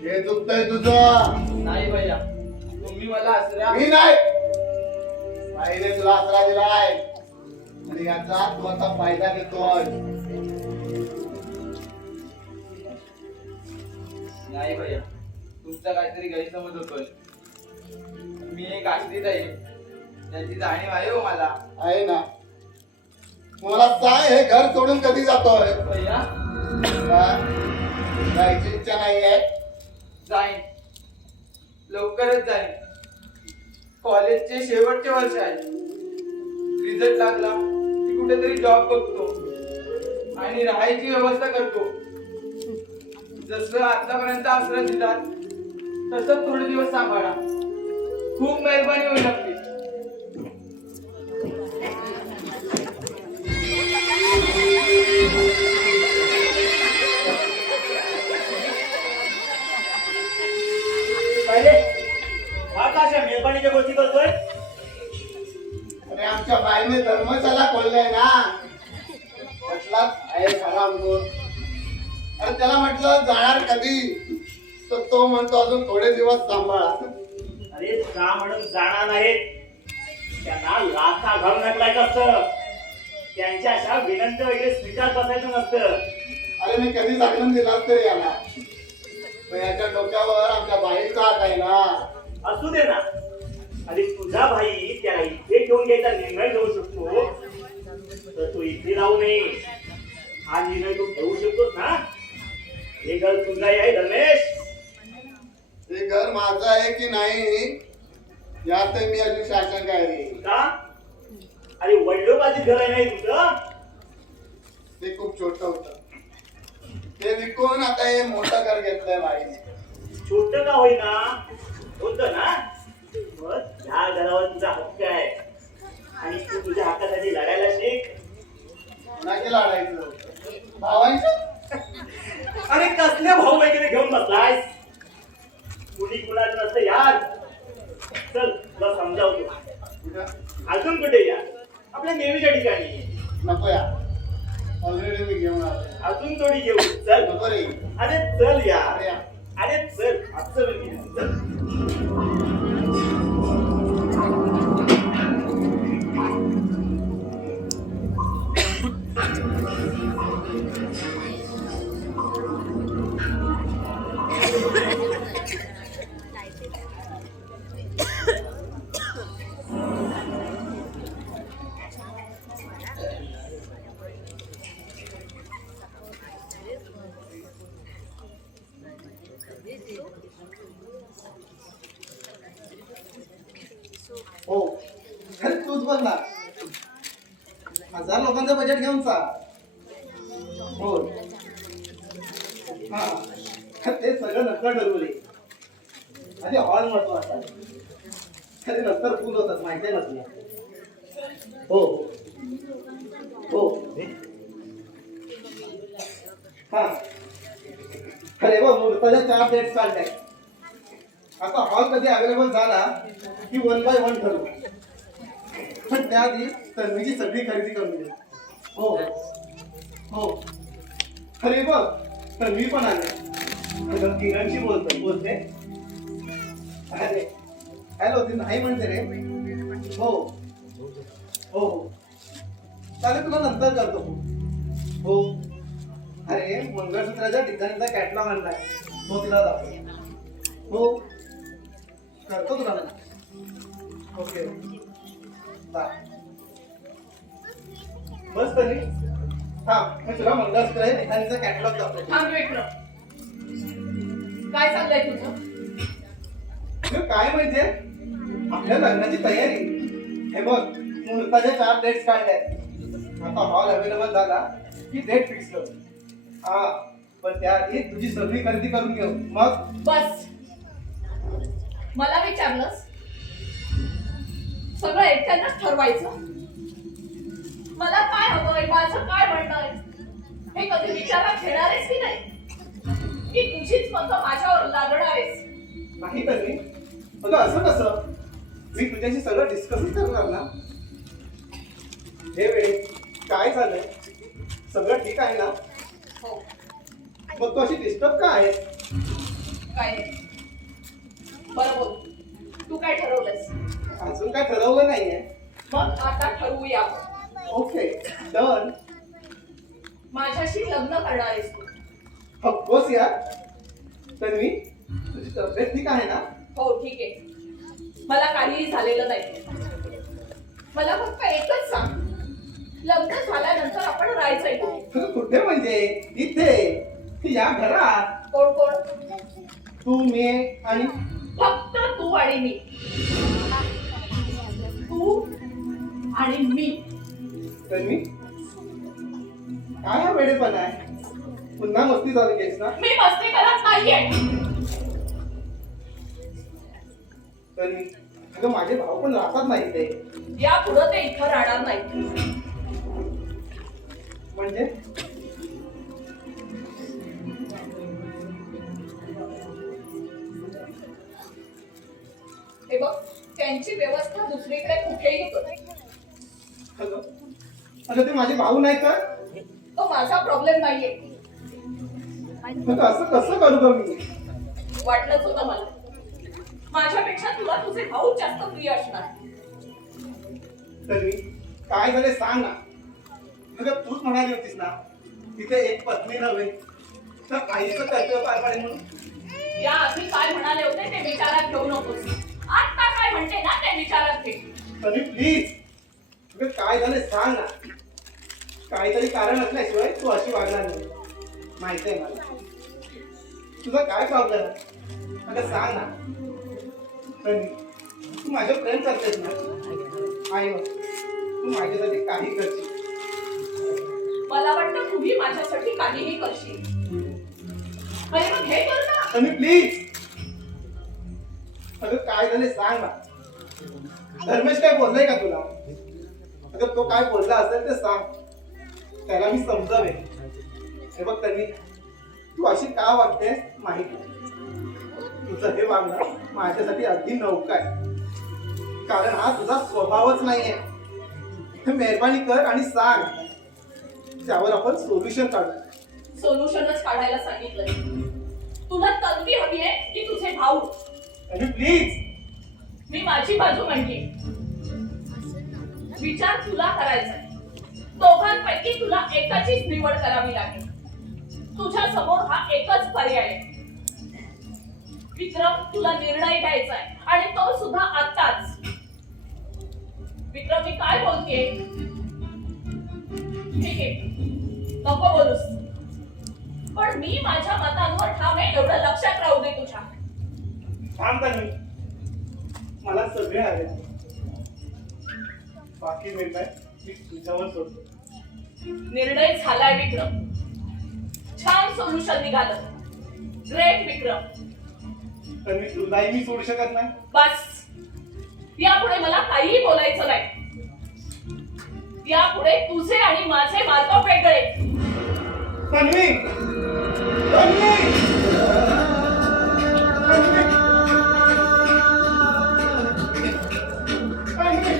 हे चुकतंय तुझं. नाही भैया तुम्ही मला आसरा. मी नाही, बाईने तुला आसरा दिलाय आणि याचा तू आता फायदा घेतोय. नाही भैया तुमचा काहीतरी गैरसमज होतोय. मी एक आश्रित आहे त्याची जाणीव आहे हो मला. आहे ना? मला सांग हे घर सोडून कधी जातोय? भैया काय? जायची इच्छा नाहीये? जाईन लवकरच जाईन. कॉलेजचे शेवटचे वर्ष आहे. रिझल्ट लागला की कुठेतरी जॉब बघतो आणि राहायची व्यवस्था करतो. जसं आतापर्यंत आसरा दिलात तसंच थोडे दिवस सांभाळा. खूप मेहरबानी होईल आपली. अरे हा का अशा मेहरबानीच्या गोष्टी करतोय? अरे आमच्या बाईने धर्मशाला खोललाय ना, म्हटलाच आहे हरामखोर. अरे त्याला म्हटलं जाणार कधी, तर तो म्हणतो अजून थोडे दिवस सांभाळा. अरे का म्हणून जाणार नाहीत, त्यांना लाथा घालून टाकलायचं असतं. त्यांच्या अशा विनंती वगैरे स्वीकार बसायचं नसतं. अरे मी कधी सांगून दिला तरी याला, पण याच्या डोक्यावर आमच्या बाईचा हात आहे ना. असू दे ना. अरे तुझा भाई त्याला इथे घेऊन घ्यायचा निर्णय घेऊ शकतो, तर तू इथे राहू नये हा निर्णय तू घेऊ शकतोस ना. हे घर तुझा आहे रमेश. हे घर माझं आहे की नाही यात मी अजून शासन काय रे. का? अरे वडिलोपार्जित घर आहे नाही तुझं. ते खूप छोट होत, ते विकून आता हे मोठं घर घेतलंय बाईने. छोट का होईना होत ना. मग ह्या घरावर तुझा हक्क आहे आणि तू तुझ्या हक्कासाठी लढायला शिक. कोणाशी लढायचं? भावांचं? अरे कसले भाऊ वगैरे घेऊन बसलायस? कुणी कुणाचं नसतं यार. चल तुला समजावतो. कुठं? अजून कुठे या? आपल्या नेहमीच्या ठिकाणी. नको या, ऑलरेडी मी घेऊन आलो. अजून थोडी घेऊ. चल. नको रे. अरे चल या. अरे या. अरे चल. चल बघ ना, 1000 लोकांचं बजेट घेऊन चाल. हो हा, ते सगळं नंतर ठरवले. आधी हॉल महत्वाचा आहे, खरे नंतर फुल होतात माहिती नसल्या. हो हो हा खरे बघ, मुहूर्ताच्या 4 डेट्स काढल्या. आता हॉल कधी अवेलेबल झाला की 1 by 1 ठरवू, पण त्याआधी तन्वीची सगळी खरेदी करून घेऊ. हो हो खरे बघ, तन्वी पण आले. तिघांशी बोलते. अरे हॅलो, ती नाही म्हणते रे. हो हो हो चालेल, तुला नंतर करतो. हो अरे मंगळसूत्राच्या डिझाईनचा कॅटलॉग आणलाय, तो तिला दाखव. हो करतो तुला. Okay bye. बस तरी हा, मी तुला मंगळसूत्राच्या डिझाईनचा कॅटलॉग दाखवतो. थांब विक्र, काय चाललंय तुझं? काय म्हणजे आपल्या लग्नाची तयारी. हे बघ, मुहूर्ताच्या 4 डेट्स काढल्यात. आता हॉल अवेलेबल झाला की डेट फिक्स कर. हा, पण त्याआधी तुझी सगळी खरेदी करून घेऊ. मग बस, मला विचारलंस, सगळं एकट्यानंच ठरवायचं. मला काय हवंय, माझं काय म्हणणंय हे कधी विचारात घेणार आहेस की नाही, की तुझीच मतं माझ्यावर लादणार आहेस? नाही तर मी अगं असं कसं, मी तुझ्याशी सगळं डिस्कस करणार ना. हे वेळी काय झालंय, सगळं ठीक आहे ना? हो, मग तू अशी डिस्टर्ब का आहे? काय नाही. बरं बोल, तू काय ठरवलंस? अजून काय ठरवलं नाहीये. मग आता ठरवूया. Okay done. माझ्याशी लग्न करणार आहेस तू? ऑफकोर्स यार. तन्वी, तुझी तब्येत ठीक आहे ना? हो ठीक आहे, मला काहीही झालेलं नाही. मला फक्त एकच सांग, लग्न झाल्यानंतर आपण राहायचंय कुठे? तुझं कुठे म्हणजे? इथे या घरात. कोण कोण? तू, मी आणि फक्त तू आणि मी. तू आणि मी. तन्वी, काय हा वेडेपणा आहे? पुन्हा मस्ती चालू केस ना? मी मस्ती करत नाहीये. तन्वी, अगं माझे भाऊ पण राहतात नाही ते. या पुढं ते इथं राहणार नाही. म्हणजे हे बघ, त्यांची व्यवस्था दुसरीकडे कुठेही कर. अगं ते माझे भाऊ नाही तर? तो माझा प्रॉब्लेम नाहीये. अगं असं कसं करू ग मी? वाटलंच होतं मला, माझ्यापेक्षा तुला तुझे भाऊ जास्त प्रिय असणार. तन्वी, काय झाले सांग ना. अगं तूच म्हणाली होतीस ना, तिथे एक पत्नी नव्हे तर आईचं कर्तव्य पार पाडेल म्हणून. या आधी काय म्हणाले होते ते विचारात घेऊ नकोस. आता काय म्हणते ना ते विचारात घे. तन्वी प्लीज, अगं काय झाले सांग ना. काहीतरी कारण असल्याशिवाय तू अशी वागणार नाही, माहिती आहे मला. तुझा काय प्रॉब्लेम आहे? अगं सांग ना. तन्वी, तू माझ्यावर प्रेम करतेस ना? आई मग तू माझ्यासाठी काही करशील. मला वाटतं तुम्ही माझ्यासाठी काहीही करशील. अरे मग हे कर ना. तन्वी प्लीज, अगं काय झाले सांग ना. धर्मेश काय बोललाय का तुला? अगं तो काय बोलला असेल ते सांग, त्याला मी समजावे. हे बघ तन्वी, तू अशी का वागतेस माहिती नाही. तुझं हे वागणं माझ्यासाठी अगदी नौका आहे, कारण हा तुझा स्वभावच नाहीये. मेहरबानी कर आणि सांग, त्यावर आपण सोल्युशन काढू. सोल्युशनच काढायला सांगितलंय. तुला तन्वी हवी आहे की तुझे भाऊ? तन्वी प्लीज. मी माझी बाजू मांडली. विचार तुला करायचा आहे. दोघांपैकी तुला एकाचीच निवड करावी लागेल. तुझ्या समोर हा एकच पर्याय आहे. विक्रम, तुला निर्णय घ्यायचा आहे आणि तो सुद्धा आत्ताच. विक्रम, मी काय बोलतेय? ठीक आहे, नको बोलूस, पण मी माझ्या मतांवर ठाम आहे एवढं लक्षात राहू दे तुझ्या. थांब तन्वी, मला सगळे हवे. बाकी निर्णय मी तुझ्यावर सोडतो. निर्णय झालाय विक्रम. छान सोल्युशन निघालं. ग्रेट विक्रम. तर मी तुलाही मी सोडू शकत नाही. बस, यापुढे मला काहीही बोलायचं नाही. यापुढे तुझे आणि माझे मार्ग वेगळे. तन्वी, तन्वी, तन्वी, तन्वी.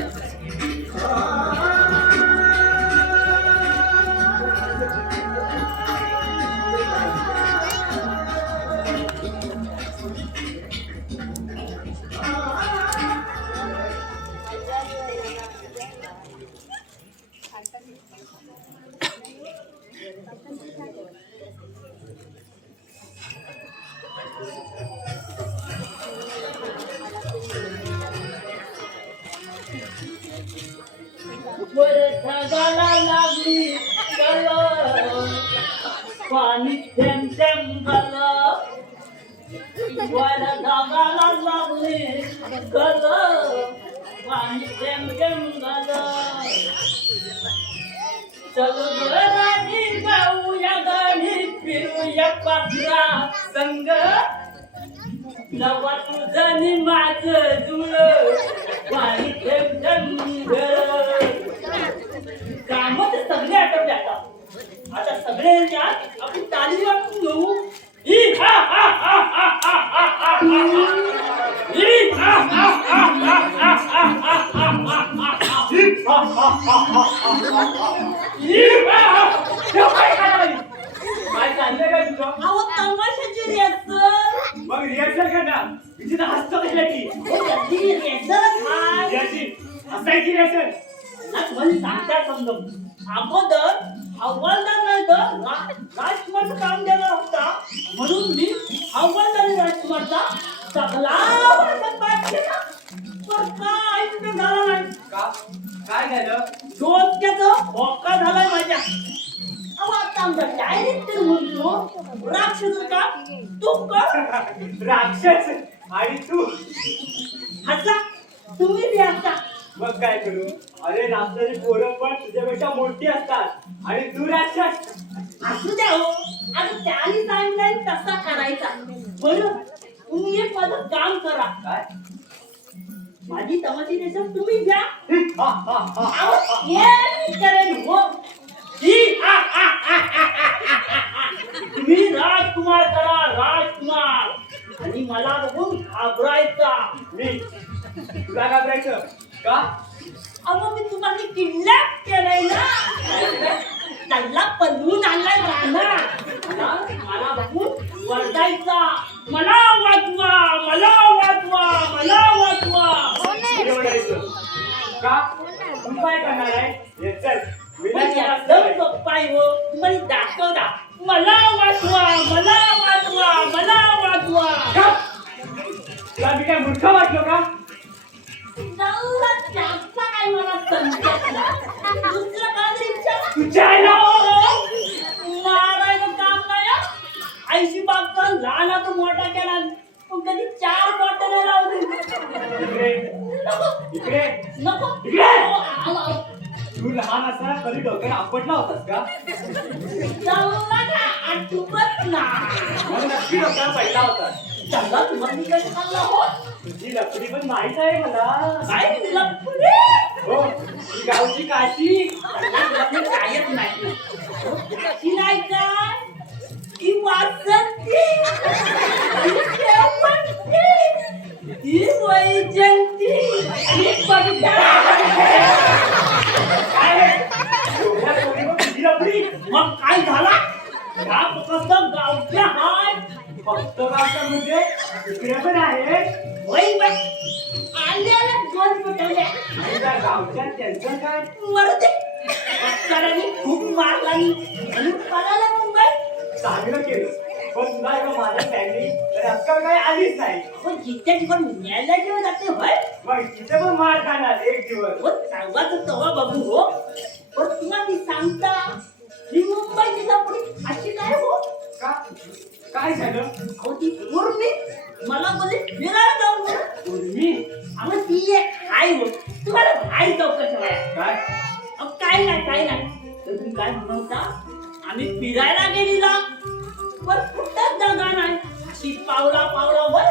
वर ढगाला लागली गल, पाणी थेंब थेंब गल. वर ढगाला लागली गल, पाणी थेंब थेंब गल. चल ग राणी जाऊया गाडी फिरूया पाखरा संग. नवा तुझं नि माझं जुळ, पाणी थेंब थेंब गल. काम तर सगळे आटपले आता सगळे याच्यात आपण ताली वाजवून घेऊ. ही हा हा हा हा हा हा हा हा. ही हा हा हा हा हा हा हा हा हा. ही हा हा हा हा हा हा. ही हा हा. काय करायला? काय चाललंय काय तुझं? अहो तमाशाची रिहर्सल. मग रिहर्सल कर ना. विचित्र हसतो कशाची? रिहर्सल काय? याची हसायची रिहर्सल. ना तुम्हाला सांगता समजून अगोदर हवालदार नाही तर राजकुमारचं काम देणार होता, म्हणून मी हवालदार आणि राजकुमारचा सगळा वर्षात पाठ केला. पण काय कुठे झाला नाही. का? काय झालं? डोक्याचं भोका झालाय माझ्या. अहो आता आमचा डायरेक्टर म्हणतो राक्षस का तू कर. राक्षस आणि तू हसा, तुम्ही बी हसा. मग काय करू? अरे राक्षसी पोरं पण तुझ्यापेक्षा मोठी असतात आणि तू राक्षस. असू द्या हो. आता त्याने सांगितलंय तसा करायचा. बरं तुम्ही एक माझं काम करा. काय? माझी तमाशी रेषा तुम्ही घ्या. हा, हा, हा. अहो, हे मी करेन हो. ही, हा, हा, हा, हा, हा, हा, हा. तुम्ही राजकुमार करा, राजकुमार. आणि मला बघून घाबरायचा. मी तुला घाबरायचं का? अहो मी तुम्हाला किडनॅप केलंय ना. त्याला पलवून आणलाय राहणार. मला बघून वरडायचा, मला वाचवा, मला वाचवा, मला वाचवा. एवढायचं का? तू काय करणार आहे? हे चल पप्पाई हो तुम्हाला दाखवता. मला वाचवा, मला वाचवा, मला वाचवा. तुला मी काय मूर्ख वाटलो का? जाऊला जास्त काय मला समजत नाही. दुसरं काहीतरी विचारा. तुझ्या आईला मारायचं काम नाही हं. 80 बाबचा लहानाचा मोठा केला पण कधी 4 बॉटल लावली. इकडे इकडे नको इकडे. आलो. तू लहान असताना कधी डोक्याला आपटला होतास का? जाऊ नका आठवत ना. मग नक्की डोक्याला पडला होतास. चला तुम्हाला काय खाल्ला हो. तुझी लपडी पण माहित आहे मला. काय लपडे. हो ही गावची काशी. कायच नाही. ती नाही काय ती वासंती, ती शेवंती, ती वैजंती, ती बगदा. मग काय झाला? या फक्त गावच्या हाय. फक्त गावचं म्हणजे इकडे पण आहे. वै बाय आल्याला 2 पटवल्या. आणि त्या गावच्या त्यांचं काय? मरू दे. मस्करांनी खूप मारला आणि पळाला मुंबई. चांगलं केलं. पण तुला एका माझ्या फॅमिली तर अक्कल काय आलीच नाही. पण जिथे पण न्यायला जेव्हा जाते होय मग तिथे पण मार खाणार एक दिवस. हो तेव्हाच तेव्हा बघू हो. पण तुम्हाला ती सांगता ही मुंबईची लपडी अशी काय हो. का? काय झालं? अहो ती उर्मी मला बोलली फिरायला जाऊन म्हणून. उर्मी? अहो ती एक हाय हो. तुम्हाला हाय चौकशी काही नाही तर तुम्ही काय म्हणता आम्ही फिरायला गेलेला पण कुठंच जागा नाही अशी पावलावर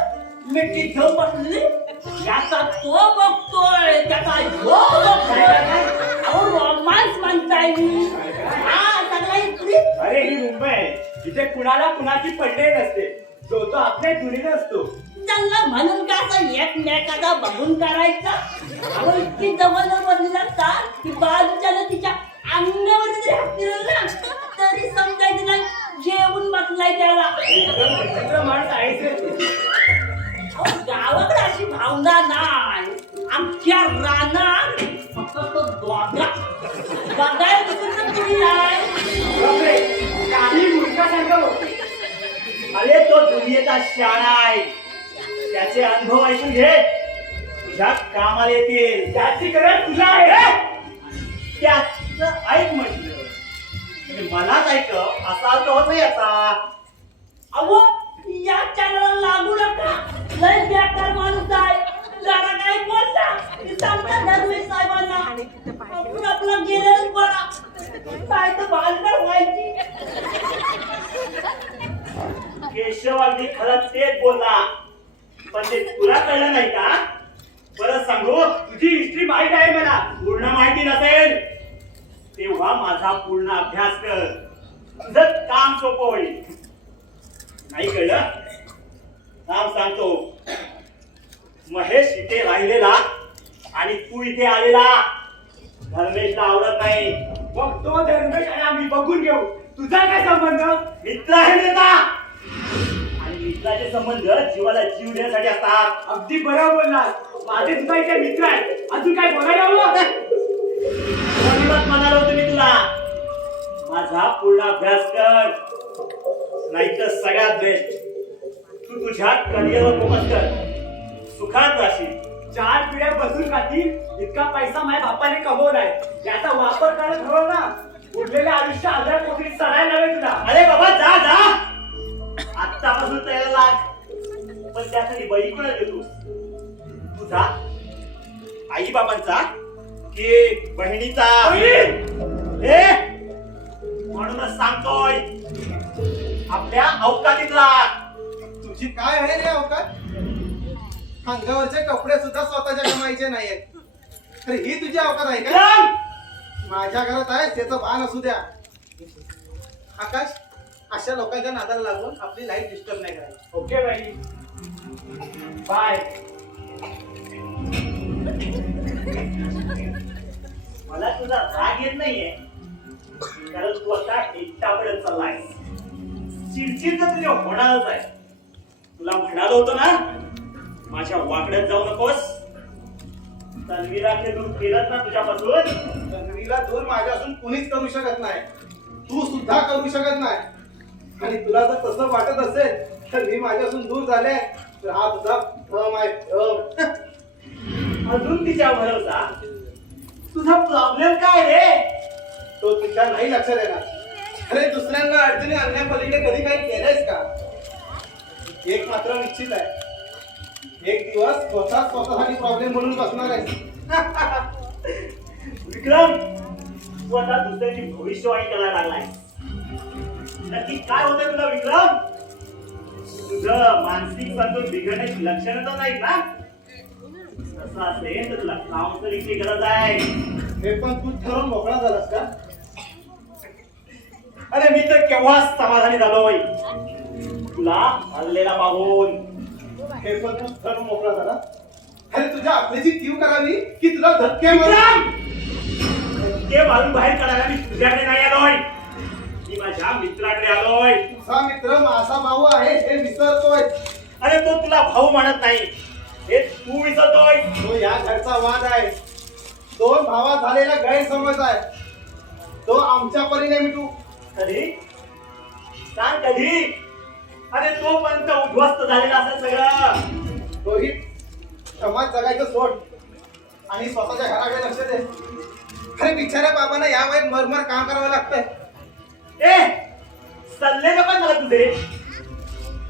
मिठी घेऊन बसली याचा तो बघतोय त्याचा ह्यो बघतोय अहो रोमांस म्हणताय मी हा सगळा इकडे अरे ही मुंबई आहे. इथे कुणाला कुणाची पडले नसते जो तो आपल्या जुनीत असतो. त्यांना म्हणून का असं एकमेकाचा बघून करायचा अहो इतकी जवळ बनली लागतात की बाजूच्याला तिच्या अंगावर जरी हात फिरवला तरी समजायचं नाही जेवून बसलाय त्याला विचित्र माणूस आहेच रे तू. अहो, गावाकडे अशी भावना नाही आमच्या रानात फक्त तो दोघा बघायला दुसरं कोणी नाही बापरे, काही मूर्खासारखं बोलतोय. अरे तो दुनियेचा शाणा आहे त्याचे अनुभव ऐकून घे तुझ्या कामाला येतील. त्याची गरज तुला आहे. त्याचं ऐक म्हटलं म्हणजे मलाच ऐक असा अर्थ होत नाही याचा. अहो या चॅनलला लागू नका लय बेकार माणूस आहे जरा काय बोलता की सांगता दरवेळी साहेबांना आपण आपला गेलेलं बरा काय तर बालकर व्हायची केशव अगदी खरंच तेच बोलला पण ते तुला कळलं नाही का? परत सांगू तुझी हिस्ट्री माहित आहे मला. पूर्ण माहिती नसेल तेव्हा माझा पूर्ण अभ्यास कर तुझं काम सोपं होईल. नाही कळलं? नाव सांगतो महेश इथे राहिलेला आणि तू इथे आलेला धर्मेशला आवडत नाही. मग तो धर्मेश आणि आम्ही बघून घेऊ. तुझा काय संबंध? मित्र आहे त्याचा आणि मित्राचे संबंध जीवाला जीव देण्यासाठी असतात. अगदी बरोबर बोललास. माझे सुद्धा इथे मित्र आहेत. अजून काय बोलायला हवं? म्हणूनच म्हणालो होतो मी तुला माझा पूर्ण अभ्यास कर नाहीतर सगळ्यात बेस्ट तू तुझ्या करिअरवर फोकस कर सुखात राहशील. 4 पिढ्या बसून खातील इतका पैसा माझ्या बापाने कमवलाय. याचा वापर करायला ठरव ना. उरलेले आयुष्य 1000 कोटी चढायला लावे तुला. अरे बाबा जा आत्तापासून तयार लाग पण त्यासाठी बळी कोणाला देतोस? तुझा आई बाबांचा की बहिणीचा? हे म्हणूनच सांगतोय आपल्या अवकातीतला. तुझी काय आहे रे अवकात अंगावरचे कपडे सुद्धा स्वतःच्या कमाईचे नाहीयेत तर ही तुझी अवकात आहे का? विक्रम! माझ्या घरात आहे त्याचं भान असू द्या. आकाश अशा लोकांच्या नादाला लागून आपली लाईफ डिस्टर्ब नाही करायची. ओके बाई बाय. मला तुझा राग येत नाहीये कारण तू आता एकटा पडत चाललाय. चिडचिड तर तुझ्या होणारच आहे. तुला म्हणालो होतो ना माझ्या वाकड्यात जाऊ नकोस. तन्वीला दूर केलं ना तुझ्यापासून. तन्वीला दूर माझ्यापासून कोणीच करू शकत नाही. तू सुद्धा करू शकत नाही. आणि तुला जर तसं वाटत असेल तर मी माझ्यापासून दूर झाले तर हा तुझा भ्रम आहे भ्रम. अजून तिच्या भरोसा. तुझा प्रॉब्लेम काय रे? तो तुझ्या नाही लक्षात येणार. अरे दुसऱ्यांना अडचणी आणण्यापलीकडे कधी काही केलंयस का? एक मात्र निश्चित आहे एक दिवस स्वतःसाठी प्रॉब्लेम म्हणून बसणार आहेस. विक्रम तू आता दुसऱ्याची भविष्यवाणी करायला लागलाय. नक्की काय होतंय तुला विक्रम? तुझं मानसिक संतुलन बिघडण्याची लक्षणं तर नाहीत ना? तसं असेल तर तुला काउन्सिलिंगची गरज आहे. हे पण तू ठरवून मोकळा झालास का? अरे मी तर केव्हाच समाधानी झालोय तुला हरलेला पाहून. हे पण तू ठरवून मोकळा झाला. अरे तुझ्या आपल्याची कीव करावी की तुला धक्के विक्रम! ते मारून बाहेर काढायला मी तुझ्याकडे नाही आलोय. मी माझ्या मित्राकडे आलोय. तुझा मित्र माझा भाऊ आहे हे विसरतोय. अरे तो तुला भाऊ म्हणत नाही हे तू विसरतोय. तो या घरचा वाद आहे. 2 भावात झालेला गैरसमज आहे. तो आमच्या परीने मिटू. कधी सांग कधी? अरे तोपर्यंत उद्ध्वस्त झालेला असेल सगळं. रोहित समाज जगायचं सोड आणि स्वतःच्या घराकडे लक्ष दे. अरे बिचाऱ्या बाबांना या वयात मरमर काम करावं लागतंय. ए सल्ले नको मला तुझे.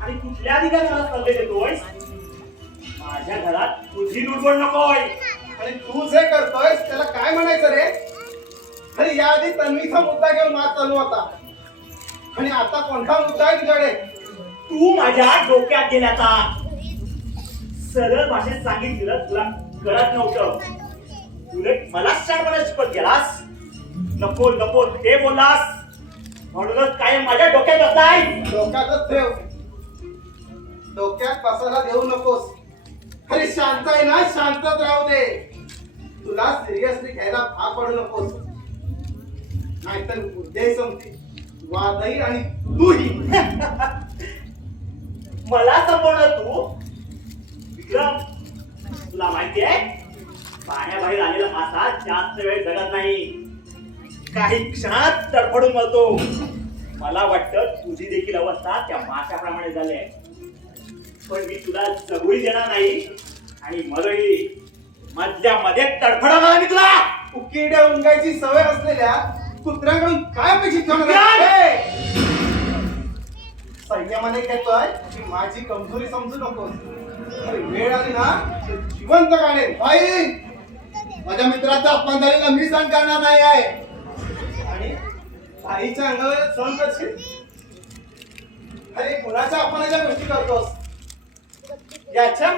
आणि कुठल्या अधिकारी मला सल्ले देतोय? माझ्या घरात तुझी लुडबड नकोय. आणि तू जे करतोयस त्याला काय म्हणायचं रे? अरे याआधी तन्वीचा मुद्दा घेऊन मात चालू होता आणि आता कोणता मुद्दा आहे तुझ्याकडे? तू माझ्या डोक्यात गेल्याचा सरळ भाषेत सांगितलं तुला कळत नव्हतं. उलट मला शाळेमध्ये शिकवत गेलास. नको नको ते बोललास म्हणूनच काय माझ्या डोक्यात बसलाय. डोक्यातच ठेव, डोक्यात बसायला देऊ नकोस. अरे शांत आहे ना, शांतच राहू दे. तुला सिरियसली घ्यायला भाग पडू नकोस, नाहीतर उद्या संपते वादही आणि तूही. मला संपवणार तू विक्रम. तुला माहिती आहे पाण्याबाहेर आलेला मासा जास्त वेळ जगत नाही, काही क्षणात तडफडून मरतो. मला वाटतं तुझी देखील अवस्था त्या माशाप्रमाणे झाली आहे. पण मी तुला जगूही देणार नाही आणि मरही मधल्या मध्ये तडफडणार मी तुला. उकिरड्या उंगायची सवय असलेल्या कुत्र्याकडून काय अपेक्षित ठेवणार आहे? संयमाने घेतोय की माझी कमजोरी समजू नकोस. अरे वेळ आली ना तर जिवंत काढेल. भाई, माझ्या मित्राचा अपमान झालेला मी सहन करणार नाही आहे. आणि आईच्या अंगावर सहन करशील? अरे कुणाच्या अपमानाच्या गोष्टी करतोस याच्या?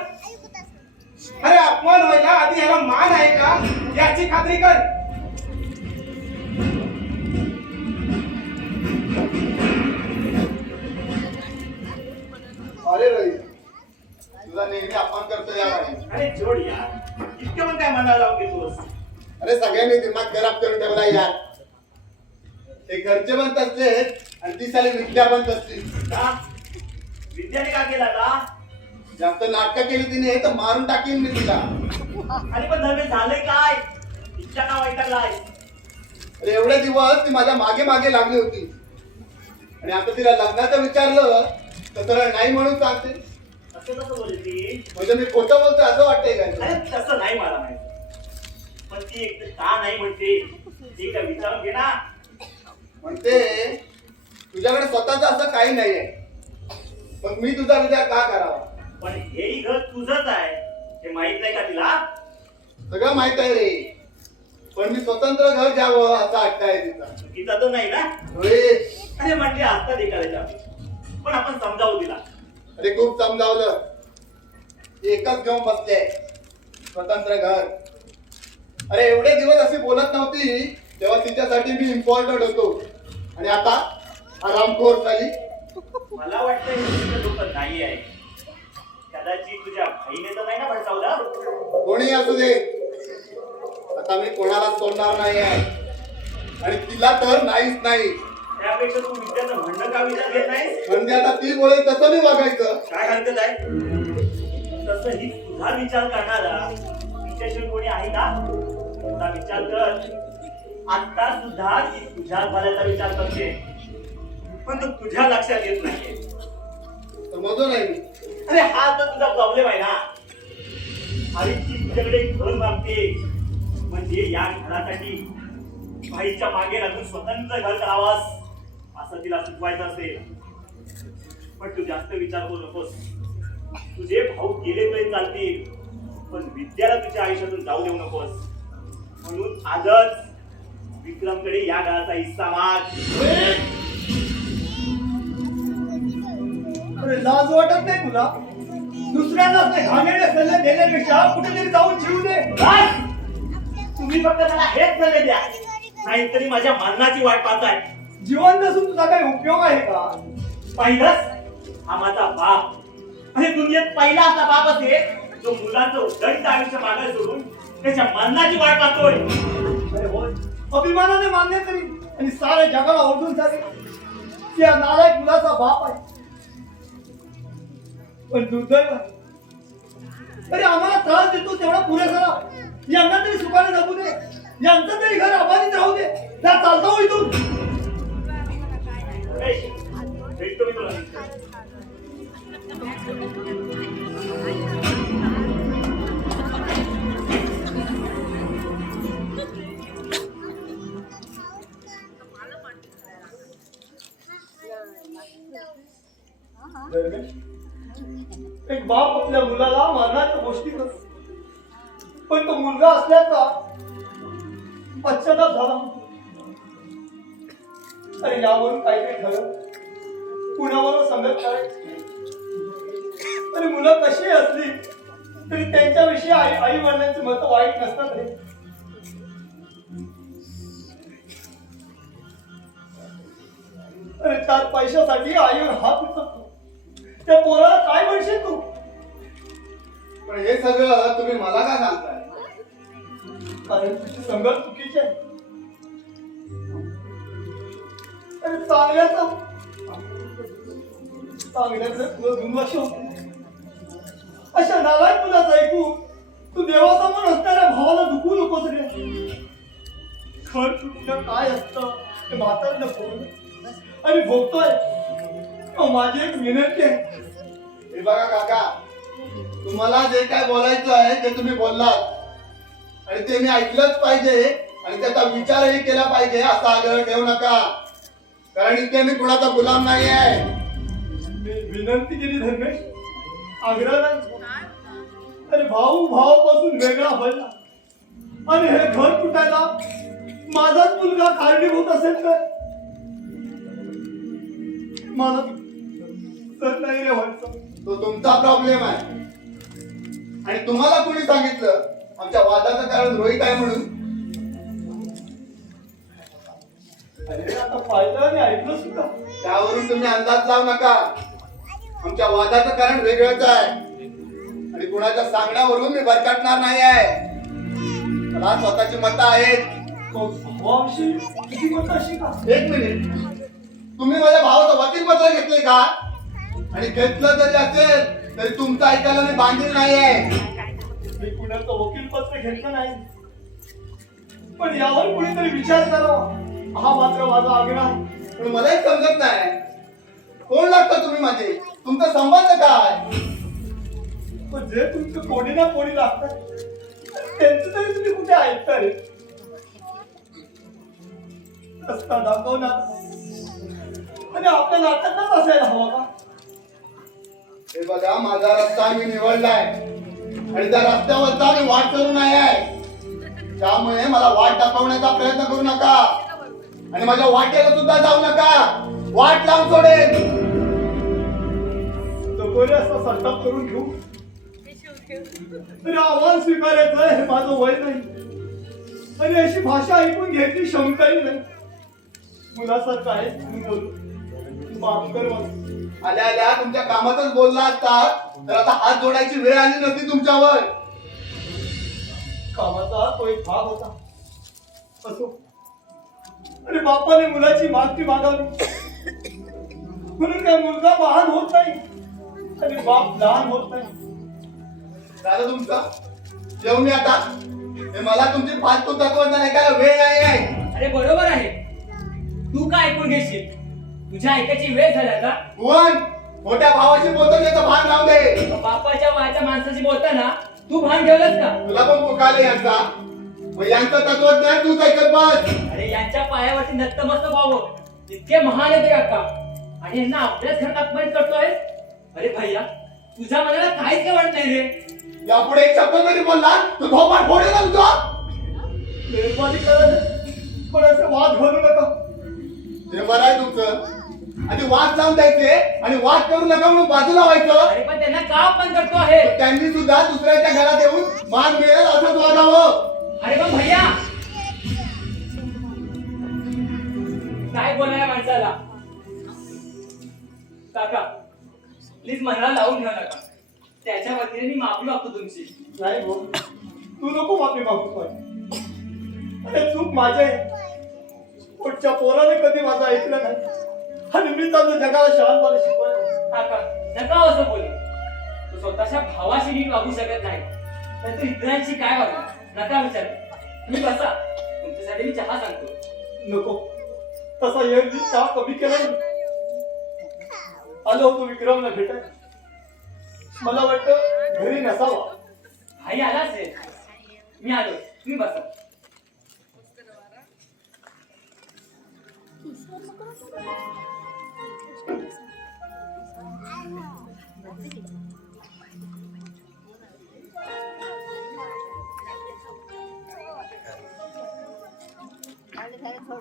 अरे अपमान व्हायला आधी याला मान आहे का याची खात्री कर. अरे रवी, तुझा नेहमी अपमान करतो या भाई. अरे जोड यार, इतकं पण काय मनाला लावून घेतोस? अरे सगळ्यांनी दिमाग खराब करून ठेवला यार. ते घरचे पण तसले आणि ती साली विद्या पण तसली. का विद्याने का केला का? जास्त नाटकं केली तिने तर मारून टाकीन मी तिला. आणि पण नवे झालंय काय? इच्छा का वैतागलाय? अरे एवढे दिवस ती माझ्या मागे मागे लागली होती आणि आता तिला लग्नाचं विचारलं तर तुला नाही म्हणून सांगते. असं कसं बोलती? म्हणजे मी खोटं बोलतोय असं वाटतंय काय तुला? अरे तसं नाही मला माहिती. पण ती एक का नाही म्हणते ती का विचारून घे ना. म्हणते तुझ्याकडे स्वतःच असं काही नाहीये, मग मी तुझा विचार का करावा? पण हेही घर तुझंच आहे हे माहित नाही का तिला? सगळं माहित आहे रे, पण मी स्वतंत्र घर घ्यावं असा हट्ट आहे तिचा. तिचा तर नाही ना. होय. अरे म्हणजे आता करायच्या पण आपण समजावू तिला. अरे खूप समजावलं, एकच घेऊन बसले स्वतंत्र घर. अरे एवढे दिवस अशी बोलत नव्हती तेव्हा तिच्यासाठी मी इम्पॉर्टंट होतो आणि आता आरामखोर झाली. मला वाटतं हे तुझं डोकं नाही आहे. कदाचित तुझ्या बहिणीने तर नाही ना भडकावलं? कोणी असू दे, आता मी कोणाला सोडणार नाही आहे आणि तिला तर नाहीच नाही. त्यापेक्षा तू विद्याचं म्हणणं का विचार घेत नाही? म्हणजे आता ती बोलेल तसं मी वागायचं. काय हरकत आहे? तसं ही तुझा विचार करणारा तिच्याशिवाय कोणी आहे का? तुझा विचार कर. आता सुद्धा ती तुझ्या भल्याचा विचार करते पण तू तुझ्या लक्षात येत नाही. समजलो नाही मी. अरे हा तर तुझा प्रॉब्लेम आहे ना. अरे ती तुझ्याकडे एक घर मागते म्हणजे या घरासाठी बाईच्या मागे लागून स्वतंत्र घर करावास असं तिला सुचवायचं असेल. पण तू जास्त विचार करू नकोस. तुझे भाऊ गेले तरी चालतील पण विद्याला तुझ्या आयुष्यातून जाऊ देऊ नकोस. म्हणून आजच विक्रमकडे या घराचा हिस्सा माग. अरे लाज वाटत नाही तुला? दुसऱ्यांना ते घाणेरडे सल्ले देण्यापेक्षा कुठेतरी जाऊन जीव दे. बस! तुम्ही फक्त मला हेच सल्ले द्या नाहीतरी माझ्या मरणाची वाट पाहताय. जीवन नसून तुझा काही उपयोग आहे का? पाहिलंच हा माझा बाप आणि दुनियेत पहिला असा बाप असेल जो मुलांचं उदंड आयुष्य मागे सोडून त्याच्या मरणाची वाट पाहतोय. अरे होय, अभिमानाने मान्य तरी आणि साऱ्या जगाला ओरडून सांगेल त्या नालायक मुलाचा बाप आहे. पण दुर्दैव आहे. अरे आम्हाला त्रास देतो तेवढा पुरेसा नाही. यांना तरी सुखाने जगू दे, यांचं तरी घर अबाधित राहू दे. त्या चालता हो इथून. भेटतो मी तुला. एक बाप आपल्या मुलाला मारण्याच्या गोष्टी करतो पण तो मुलगा असल्याचा पश्चाताप झाला. अरे यावरून काय काय ठरव, कुणाबरोबर संगत करायची. अरे मुलं कशी असली तरी त्यांच्याविषयी आई वडिलांची मत वाईट नसतात रे. अरे 4 पैशासाठी आईवर हात उचलतो, त्या पोराला काय म्हणशील तू? पण हे सगळं तुम्ही मला का सांगताय? कारण तुझी संगत चुकीची आहे. अरे चांगल्याचं तुला दुर्लक्ष होते. अशा नालायक मुलाचं ऐकून तू देवासमोर असणाऱ्या भावाला दुखू नकोस रे. खर तुझं काय असतं ते म्हातारीला बोल आणि भोगतोय. माझी एक विनंती आहे. हे बघा काका, तुम्हाला जे काय बोलायचं आहे ते तुम्ही बोललात आणि ते मी ऐकलंच पाहिजे आणि त्याचा विचारही केला पाहिजे असा आग्रह ठेवू नका, कारण इथे मी कुणाचा गुलाम नाही आहे. मी विनंती केली धर्मेश, आग्रह नाही. अरे भावापासून वेगळा व्हायला आणि हे घर तुटायला माझाच मुलगा कारणीभूत असेल तर मला तर नाही रे व्हायचं. तो तुमचा प्रॉब्लेम आहे. आणि तुम्हाला कोणी सांगितलं आमच्या वादाचं कारण रोहित आहे म्हणून? अरे आता पाहिलं आणि ऐकलं सुद्धा. त्यावरून तुम्ही अंदाज लावू नका. आमच्या वादाचं कारण वेगळंच आहे आणि कुणाच्या सांगण्यावरून मी भरकटणार नाही आहे. मला स्वतःची मतं आहेत. भावाविषयी तुझी मत अशी का? एक मिनिट, तुम्ही माझ्या भावाचं वकीलपत्र घेतले का? आणि घेतलं जरी असेल तरी तुमचं ऐकायला मी बांधील नाही आहे. मी कुणाचं वकीलपत्र घेतलं नाही, पण यावर कुणीतरी विचार करावा हा मात्र माझा आग्रह आहे. पण मला एक समजत नाही, कोण लागतं तुम्ही माझे? तुमचा संबंध काय? पण जे तुमचं कोणी ना कोणी लागतात त्यांचं तरी तुम्ही कुठे ऐकता रे? रस्ता दाखवणार आणि आपल्या नात्यातच असायला हवा का? हे बघा, माझा रस्ता मी निवडलाय आणि त्या रस्त्यावरचा मी वाट करू नाही आहे. त्यामुळे मला वाट दाखवण्याचा प्रयत्न करू नका आणि माझ्या वाटेला सुद्धा जाऊ नका. वाट लावून सोडेल. नको असा संताप करून घेऊ. तरी आव्हान स्वीकारायचं हे माझं वय नाही आणि अशी भाषा ऐकून घ्यायची क्षमताही नाही. मुलासारखं आहे तुम्ही बोलू. माफ कर मला. आल्या आल्या तुमच्या कामातच बोलला असता तर आता हात जोडायची वेळ आली नसती तुमच्यावर. कामाचा तो एक भाग होता. असो, अरे बापाने मुलाची मागणी मागावी म्हणून काय मुलगा महान होत नाही आणि बाप लहान होत नाही. झालं तुमचं? जेवून मी आता. हे मला तुमची फालतू तत्वज्ञान ऐकायला वेळ नाही आहे. अरे बरोबर आहे, तू काय ऐकून घेशील? तुझ्या ऐकायची वेळ झाली आता. भुवन, मोठ्या भावाशी बोलतो त्याचं भान लावून दे. बापाच्या वयाच्या माणसाची बोलताना तू भान ठेवलंस का? तुला पण पुकारले यांचा. मग यांचं तत्वज्ञान तूच ऐकत बस. अरे यांच्या पायावरती नतमस्तक व्हावं इतके महान येते काका आणि यांना आपल्याच घरात अपमानित करतोय. अरे भैया, तुझ्या मनाला काहीच काय वाटत नाही रे. यापुढे एक शब्द तरी बोलला तू धोपाट फोडेल ना तुझा. मेहरबानी करा रे. पण असे वाद घालू नका. ते बरं आहे तुमचं. आणि वाद लावून द्यायचे आणि वाद करू नका म्हणून बाजूला व्हायचं. अरे पण त्यांना का अपमान करतो आहे? तर त्यांनी सुद्धा दुसऱ्याच्या घरात येऊन मान मिळेल असंच वागावं. अरे पण भैया, काय बोलाय माणसाला? काका प्लीज मनाला लावून घेऊ नका. त्याच्या वतीने मी माफी मागतो तुमची. नाही भाऊ, तू नको माफी मागू. अरे चूक माझी आहे. पुढच्या पोराने कधी माझं ऐकलं नाही आणि मी त्यांना जगाला शहाणपणे शिकवायला. काका नका असं बोलू. तू स्वतःच्या भावाशी नीट वागू शकत नाही तर तू इतरांशी काय वागणार? नका विचार. तुम्ही बसा, तुमच्यासाठी मी चहा सांगतो. नको, तसा एक दिवस चहा कमी केला नाही. आलो होतो विक्रमला भेटाय. मला वाटतं घरी नसावा. भाई आला असेल. मी आलो, तुम्ही बसा.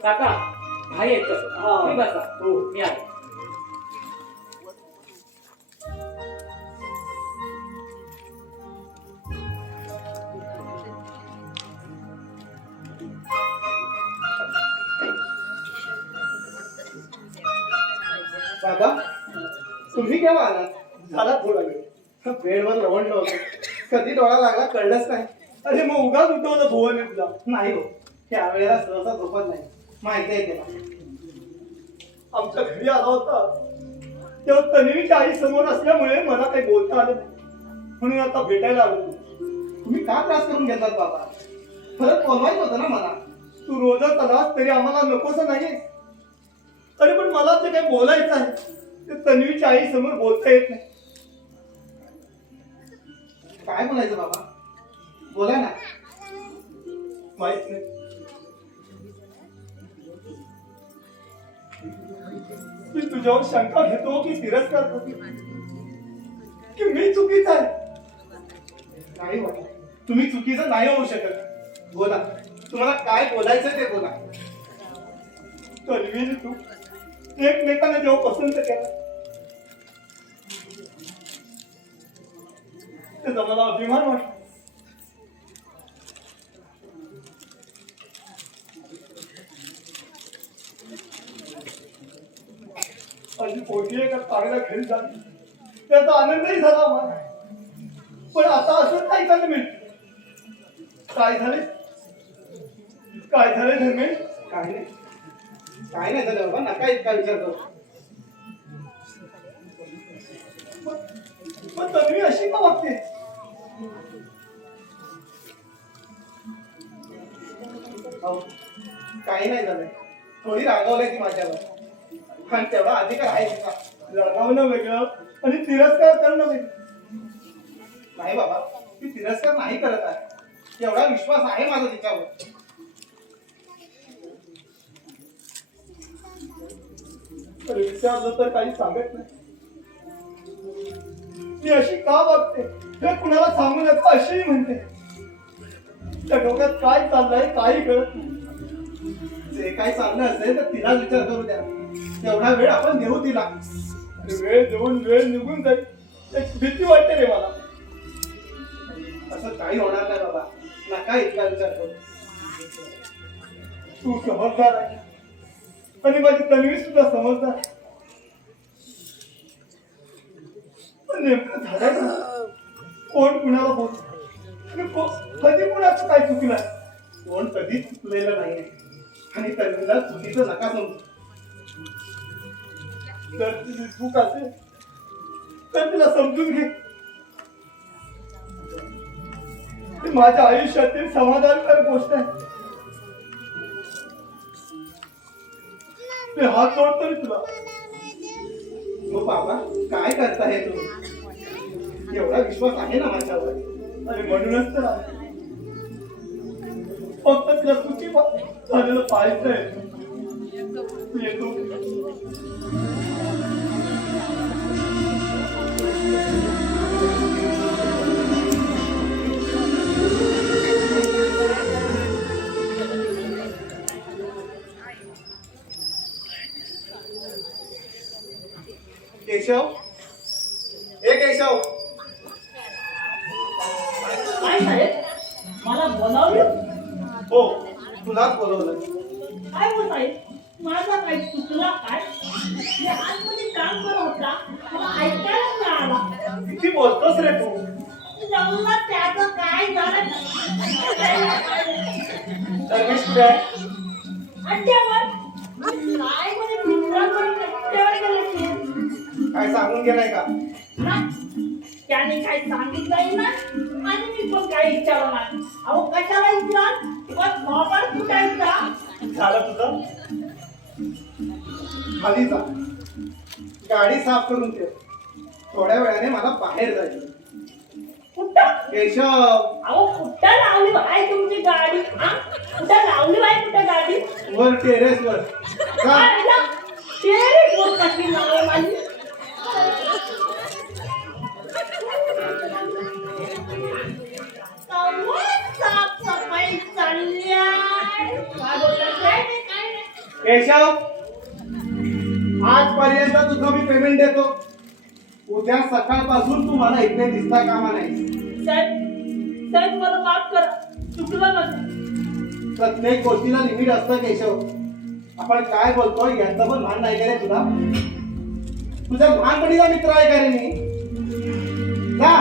काका भाई येतो हा. तुम्ही बसा हो. मी आलो. बाबा तुम्ही केव्हा आलात? झाला थोडा वेळ बेडवर लवणलं होतं. कधी डोळा लागला कळलंच नाही. अरे मग उगाच उठवलं भुवन तुला. नाही हो, त्या वेळेला सहसा झोपत नाही, माहिती आहे त्याला. आमच्या घरी आला होता तेव्हा तन्वीच्या आई समोर असल्यामुळे मला काही बोलता आलं नाही, म्हणून आता भेटायला आलो. तुम्ही का त्रास करून घेतात बाबा? खरंच बोलवायचं होतं ना मला. तू रोजच आलास तरी आम्हाला नकोस नाहीये. अरे पण मला जे काही बोलायचं आहे ते तन्वीच्या आई समोर बोलता येत नाही. काय बोलायचं बाबा? बोला ना. माहित नाही. मी तुझ्यावर शंका घेतो की तिरस्कार करतो की मी चुकीचा आहे? नाही बाबा, तुम्ही चुकीचं नाही होऊ शकत. बोला, तुम्हाला काय बोलायचं ते बोला. तन्वीने तू एकमेकांना जेव्हा पसंत केला त्याचा मला अभिमान वाटला. आणि पोटी एका चांगल्या घरी झाली त्याचा आनंदही झाला मला. पण आता असं ऐकायला मिळत. काय झाले? काय झाले धर्मेश? काय नाही, काय नाही झालं बाबा, नका इतका विचार करू. पण तन्वी अशी का वागते? काही नाही झालंय, थोडी रागावलंय ती माझ्यावर. आणि तेवढा अधिकार आहे तिचा. रागावणं वेगळं आणि तिरस्कार करणं वेगळं. नाही बाबा, ती तिरस्कार नाही करत आहे, एवढा विश्वास आहे माझा तिच्यावर. विचारलं तर काही सांगत नाही. ती अशी का वागते हे कुणाला सांगू नका अशीही म्हणते. त्या डोक्यात काय चाललंय काही कळत नाही. जे काय चाललं असेल तर तिलाच विचार करू द्या. तेवढा वेळ आपण देऊ तिला. वेळ देऊन वेळ निघून जाईल एक भीती वाटते रे मला. असं काही होणार नाही बाबा, नका इतका विचार करू. तू समजदार आहे आणि माझी तन्वी सुद्धा समजदार. पण नेमकं झालं ना, कोण कुणाला बोलत कधी कुणाचं काय चुकलं? कोण कधी चुकलेलं नाहीये आणि तन्वीला चुकीचं नका समजू. जर तिची चूक असेल तर तिला समजून घे. ती माझ्या आयुष्यातील समाधानकारक गोष्ट आहे. ते हात जोडतोय तुला. मग बाबा काय करताय तुम्ही? एवढा विश्वास आहे ना माझ्यावर. आणि म्हणूनच तर आहे. फक्त तिला सुखी झालेलं पाहायचंय. येतो. केशव, हे केशव. काय साहेब, मला बोलावलं? हो, तुलाच बोलवलं. काय हो साहेब, माझा काही चुकला काय? मी आतमध्ये काम करत होता, मला ऐकायला मिळाला. किती बोलतोस रे तू? जमला त्याचं काय झालं? धर्मेश कुठे आहे? अड्ड्यावर काय म्हणे मित्रांवर अड्ड्यावर गेले ते. काय सांगून गेलाय का? ना, त्याने काय सांगितलंय ना आणि मी पण काही विचारलं नाही. अहो कशाला विचार? पण मोबाईल कुठायचा? झालं तुझं? खाली जा, गाडी साफ करून ठेव. थोड्या वेळाने मला बाहेर जायचं. कुठं? केशव, अहो कुठं लावली बाय तुमची गाडी? हा, कुठं लावली बाय कुठं गाडी? वर टेरेस वर जा. आयला, टेरेसवर कशी लावली माझी? साफसफाई चालली आहे. काय बोलतात? काय नाही, काय नाही. केशव, आजपर्यंत तुझं मी पेमेंट देतो. उद्या सकाळपासून तू मला इकडे दिसता कामा नाही. साहेब मला माफ करा, चुकलं माझं. प्रत्येक गोष्टीला लिमिट असतं केशव. आपण काय बोलतोय याचं पण भान नाही का रे तुला? तुझ्या लहानपणीचा मित्र आहे का रे मी? जा.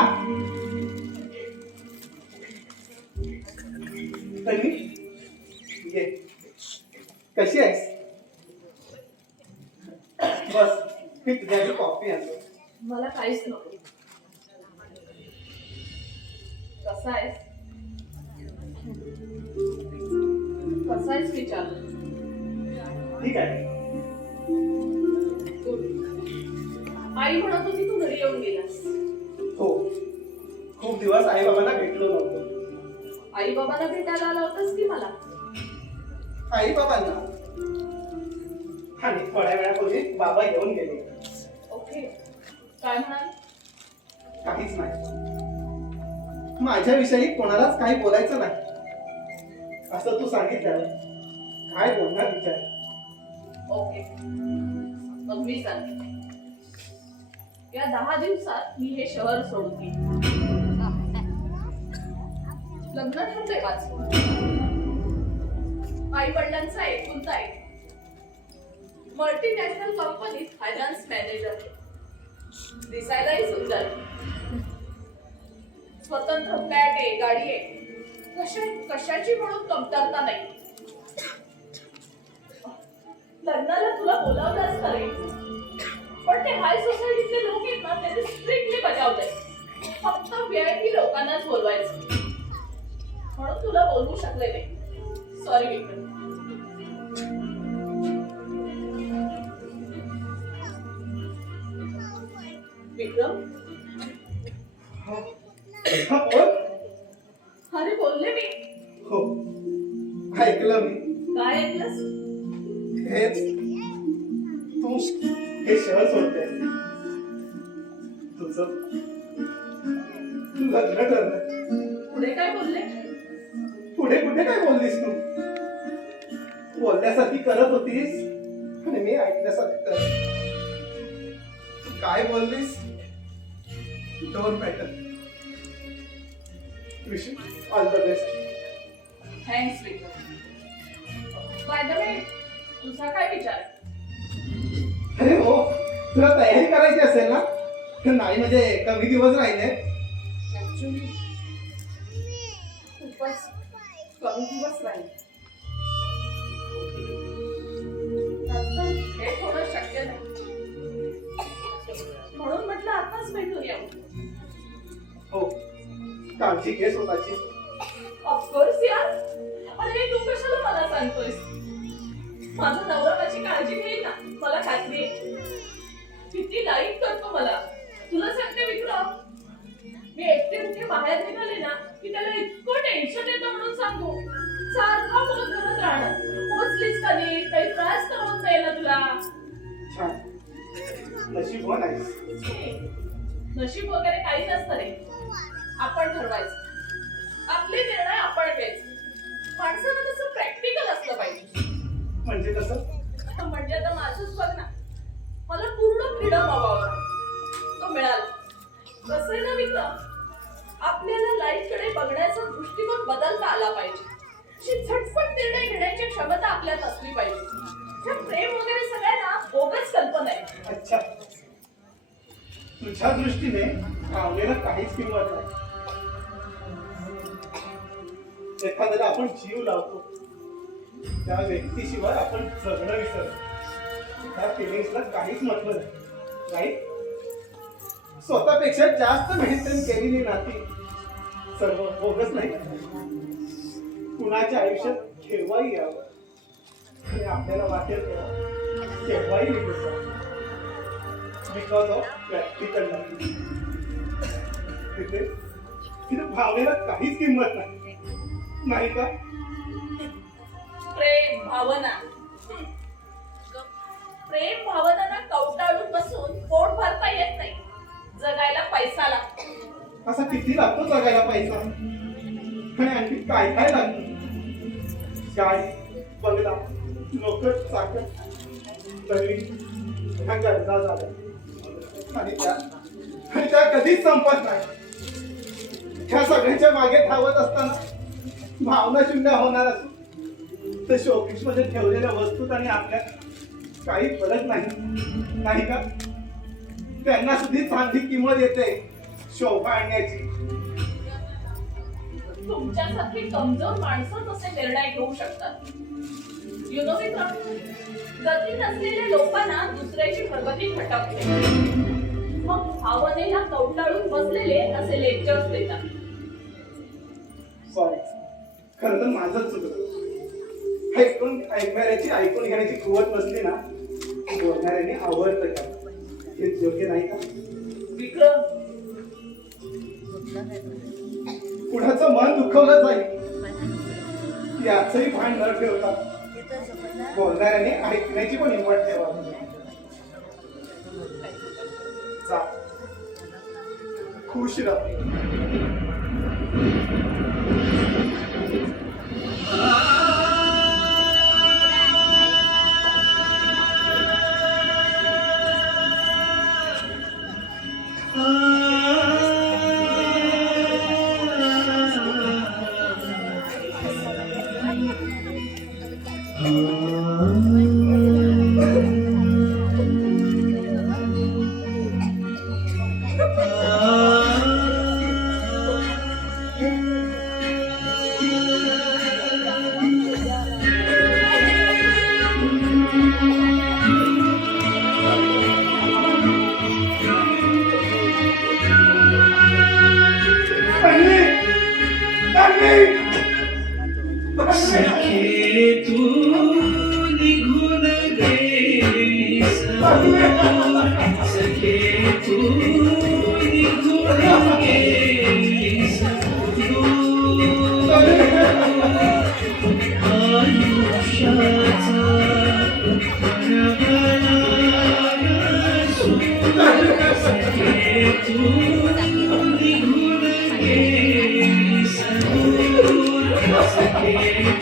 तन्वी, ये. कशी आहेस? बस मी तुझ्याकडे कॉफी आणतो. मला काहीच नको. कसा आहेस? कसा आहेस विचार. ठीक आहे. आई म्हणत होती तू घरी येऊन गेलास. हो, खूप दिवस आई बाबांना भेटलो नव्हतो. आई बाबांना भेटायला आला होतास की मला? आई बाबांना आणि थोड्या वेळापूर्वी बाबा येऊन गेले. ओके, काय म्हणाल? काहीच नाही. माझ्याविषयी कोणालाच काही बोलायचं नाही असं तू सांगितलं. काय बोलणार विचार. ओके, मग मी सांगते. या 10 दिवसात मी हे शहर सोडून गेले. लग्न ठरलंय माझं. आई वडिलांचा एकुलता एक. मल्टीनॅशनल कंपनीत फायनान्स मॅनेजर. दिसायलाही सुंदर आहे. स्वतंत्र फ्लॅट आहे, गाडी आहे. कशाची म्हणून कमतरता नाही. लग्नाला तुला बोलावलं असतं रे, पण ते हाय सोसायटीचे लोक आहेत ना, त्यांनी स्ट्रिक्टली बजावलंय. फक्त VIP लोकांनाच बोलवायचं. म्हणून तुला बोलवू शकले नाही. सॉरी विक्रम. विक्रम, हा, बोल. अरे बोलले मी. हो, ऐकलं मी. काय ऐकलंस? हेच, तू हे शहर सोडते. तुझं लग्न ठरलं. पुढे काय बोलले? पुढे कुठे काय बोललीस तू? बोलण्यासाठी करत होतीस आणि मी ऐकण्यासाठी करत. काय बोललीस? Don't matter. Wish all the best. Thanks Vikram. By the way, तुझा काय विचार? अरे हो, तुला तयारी करायची असेल ना? नाही म्हणजे कमी दिवस राहिले. ऍक्च्युली खूपच कमी दिवस राहिले. नंतर हे थोडं शक्य नाही. म्हणून म्हटलं आताच भेटून येऊ. हो, काळजी घे स्वतःची. ऑफकोर्स यार. अरे तू कशाला मला सांगतोयस? माझा नवरा माझी काळजी घेईल ना, मला खात्री आहे. किती लाईक करतो मला. तुला सांगते विक्रम, मी एकटे कुठे बाहेर निघाले ना की त्याला इतकं टेन्शन येतं म्हणून सांगू. सारखा बोलत करत राहणार. पोचलीस का नीट? काही त्रास तर होत नाही ना तुला? छान, नशीब नाही. नशीब वगैरे काही नसतं रे. आपण ठरवायचं. आपले निर्णय आपण घ्यायचे. माणसानं तसं प्रॅक्टिकल असलं पाहिजे. म्हणजे कसं? म्हणजे आता माझंच बघ ना, मला पूर्ण फ्रीडम हवा होता, तो मिळाला. कसं आहे ना विक्रम, आपल्याला लाईफ कडे बघण्याचा दृष्टिकोन बदलता आला पाहिजे. अशी झटपट निर्णय घेण्याची क्षमता आपल्यात असली पाहिजे. प्रेम वगैरे सगळ्यांना बोगस कल्पना आहे. अच्छा, तुझ्या दृष्टीने भावनेला काहीच किंमत नाही. एखाद्याला आपण जीव लावतो, त्या व्यक्तीशिवाय आपण जगणं विसरतो. त्या फिलिंग्सला काहीच म्हटलं नाही. राईट? स्वतःपेक्षा जास्त मेंटेन केलेली नाती सर्व बोगस नाही. कुणाच्या आयुष्यात केव्हाही यावं आणि आपल्याला वाटेल केव्हाही निघून जावं. बिकॉज ऑफ प्रॅक्टिकल तिथे भावनेला काहीच किंमत नाही, नाही का? प्रेम भावना, प्रेम भावनांना कवटाळून बसून पोट भरता येत नाही. जगायला पैसा लागतो. असा किती लागतो जगायला पैसा? आणि आणखी काय काय लागतं? गाडी, बंगला, नोकर चाकर तरी ह्या गरजा झाल्या आणि त्या कधीच संपत नाही. ह्या सगळ्यांच्या मागे धावत असताना भावना शून्य होणार असून तर शोकेश मध्ये ठेवलेल्या वस्तूत आणि आपल्या काही फरक नाही का? त्यांना सुद्धा चांगली किंमत येते शोभा आणण्याची. तुमच्यासारखी कमजोर माणसंच असे निर्णय घेऊ शकतात. यु नो मित्र, गती नसलेल्या लोकांना दुसऱ्याची प्रगती खटकते, मग भावनेला कवटाळून बसलेले असे लेक्चर्स देतात. सॉरी, खरं तर माझंच चुकलं. ऐकून घेण्याची कुवत नसली ना, बोलणाऱ्याने आवडतं का हे योग्य नाही का? विक्रम, कुणाचं मन दुखवलं जाईल याचंही भान न ठेवता बोलणाऱ्याने ऐकण्याची पण हिंमत ठेवावी. जा, खुश राहा.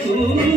तू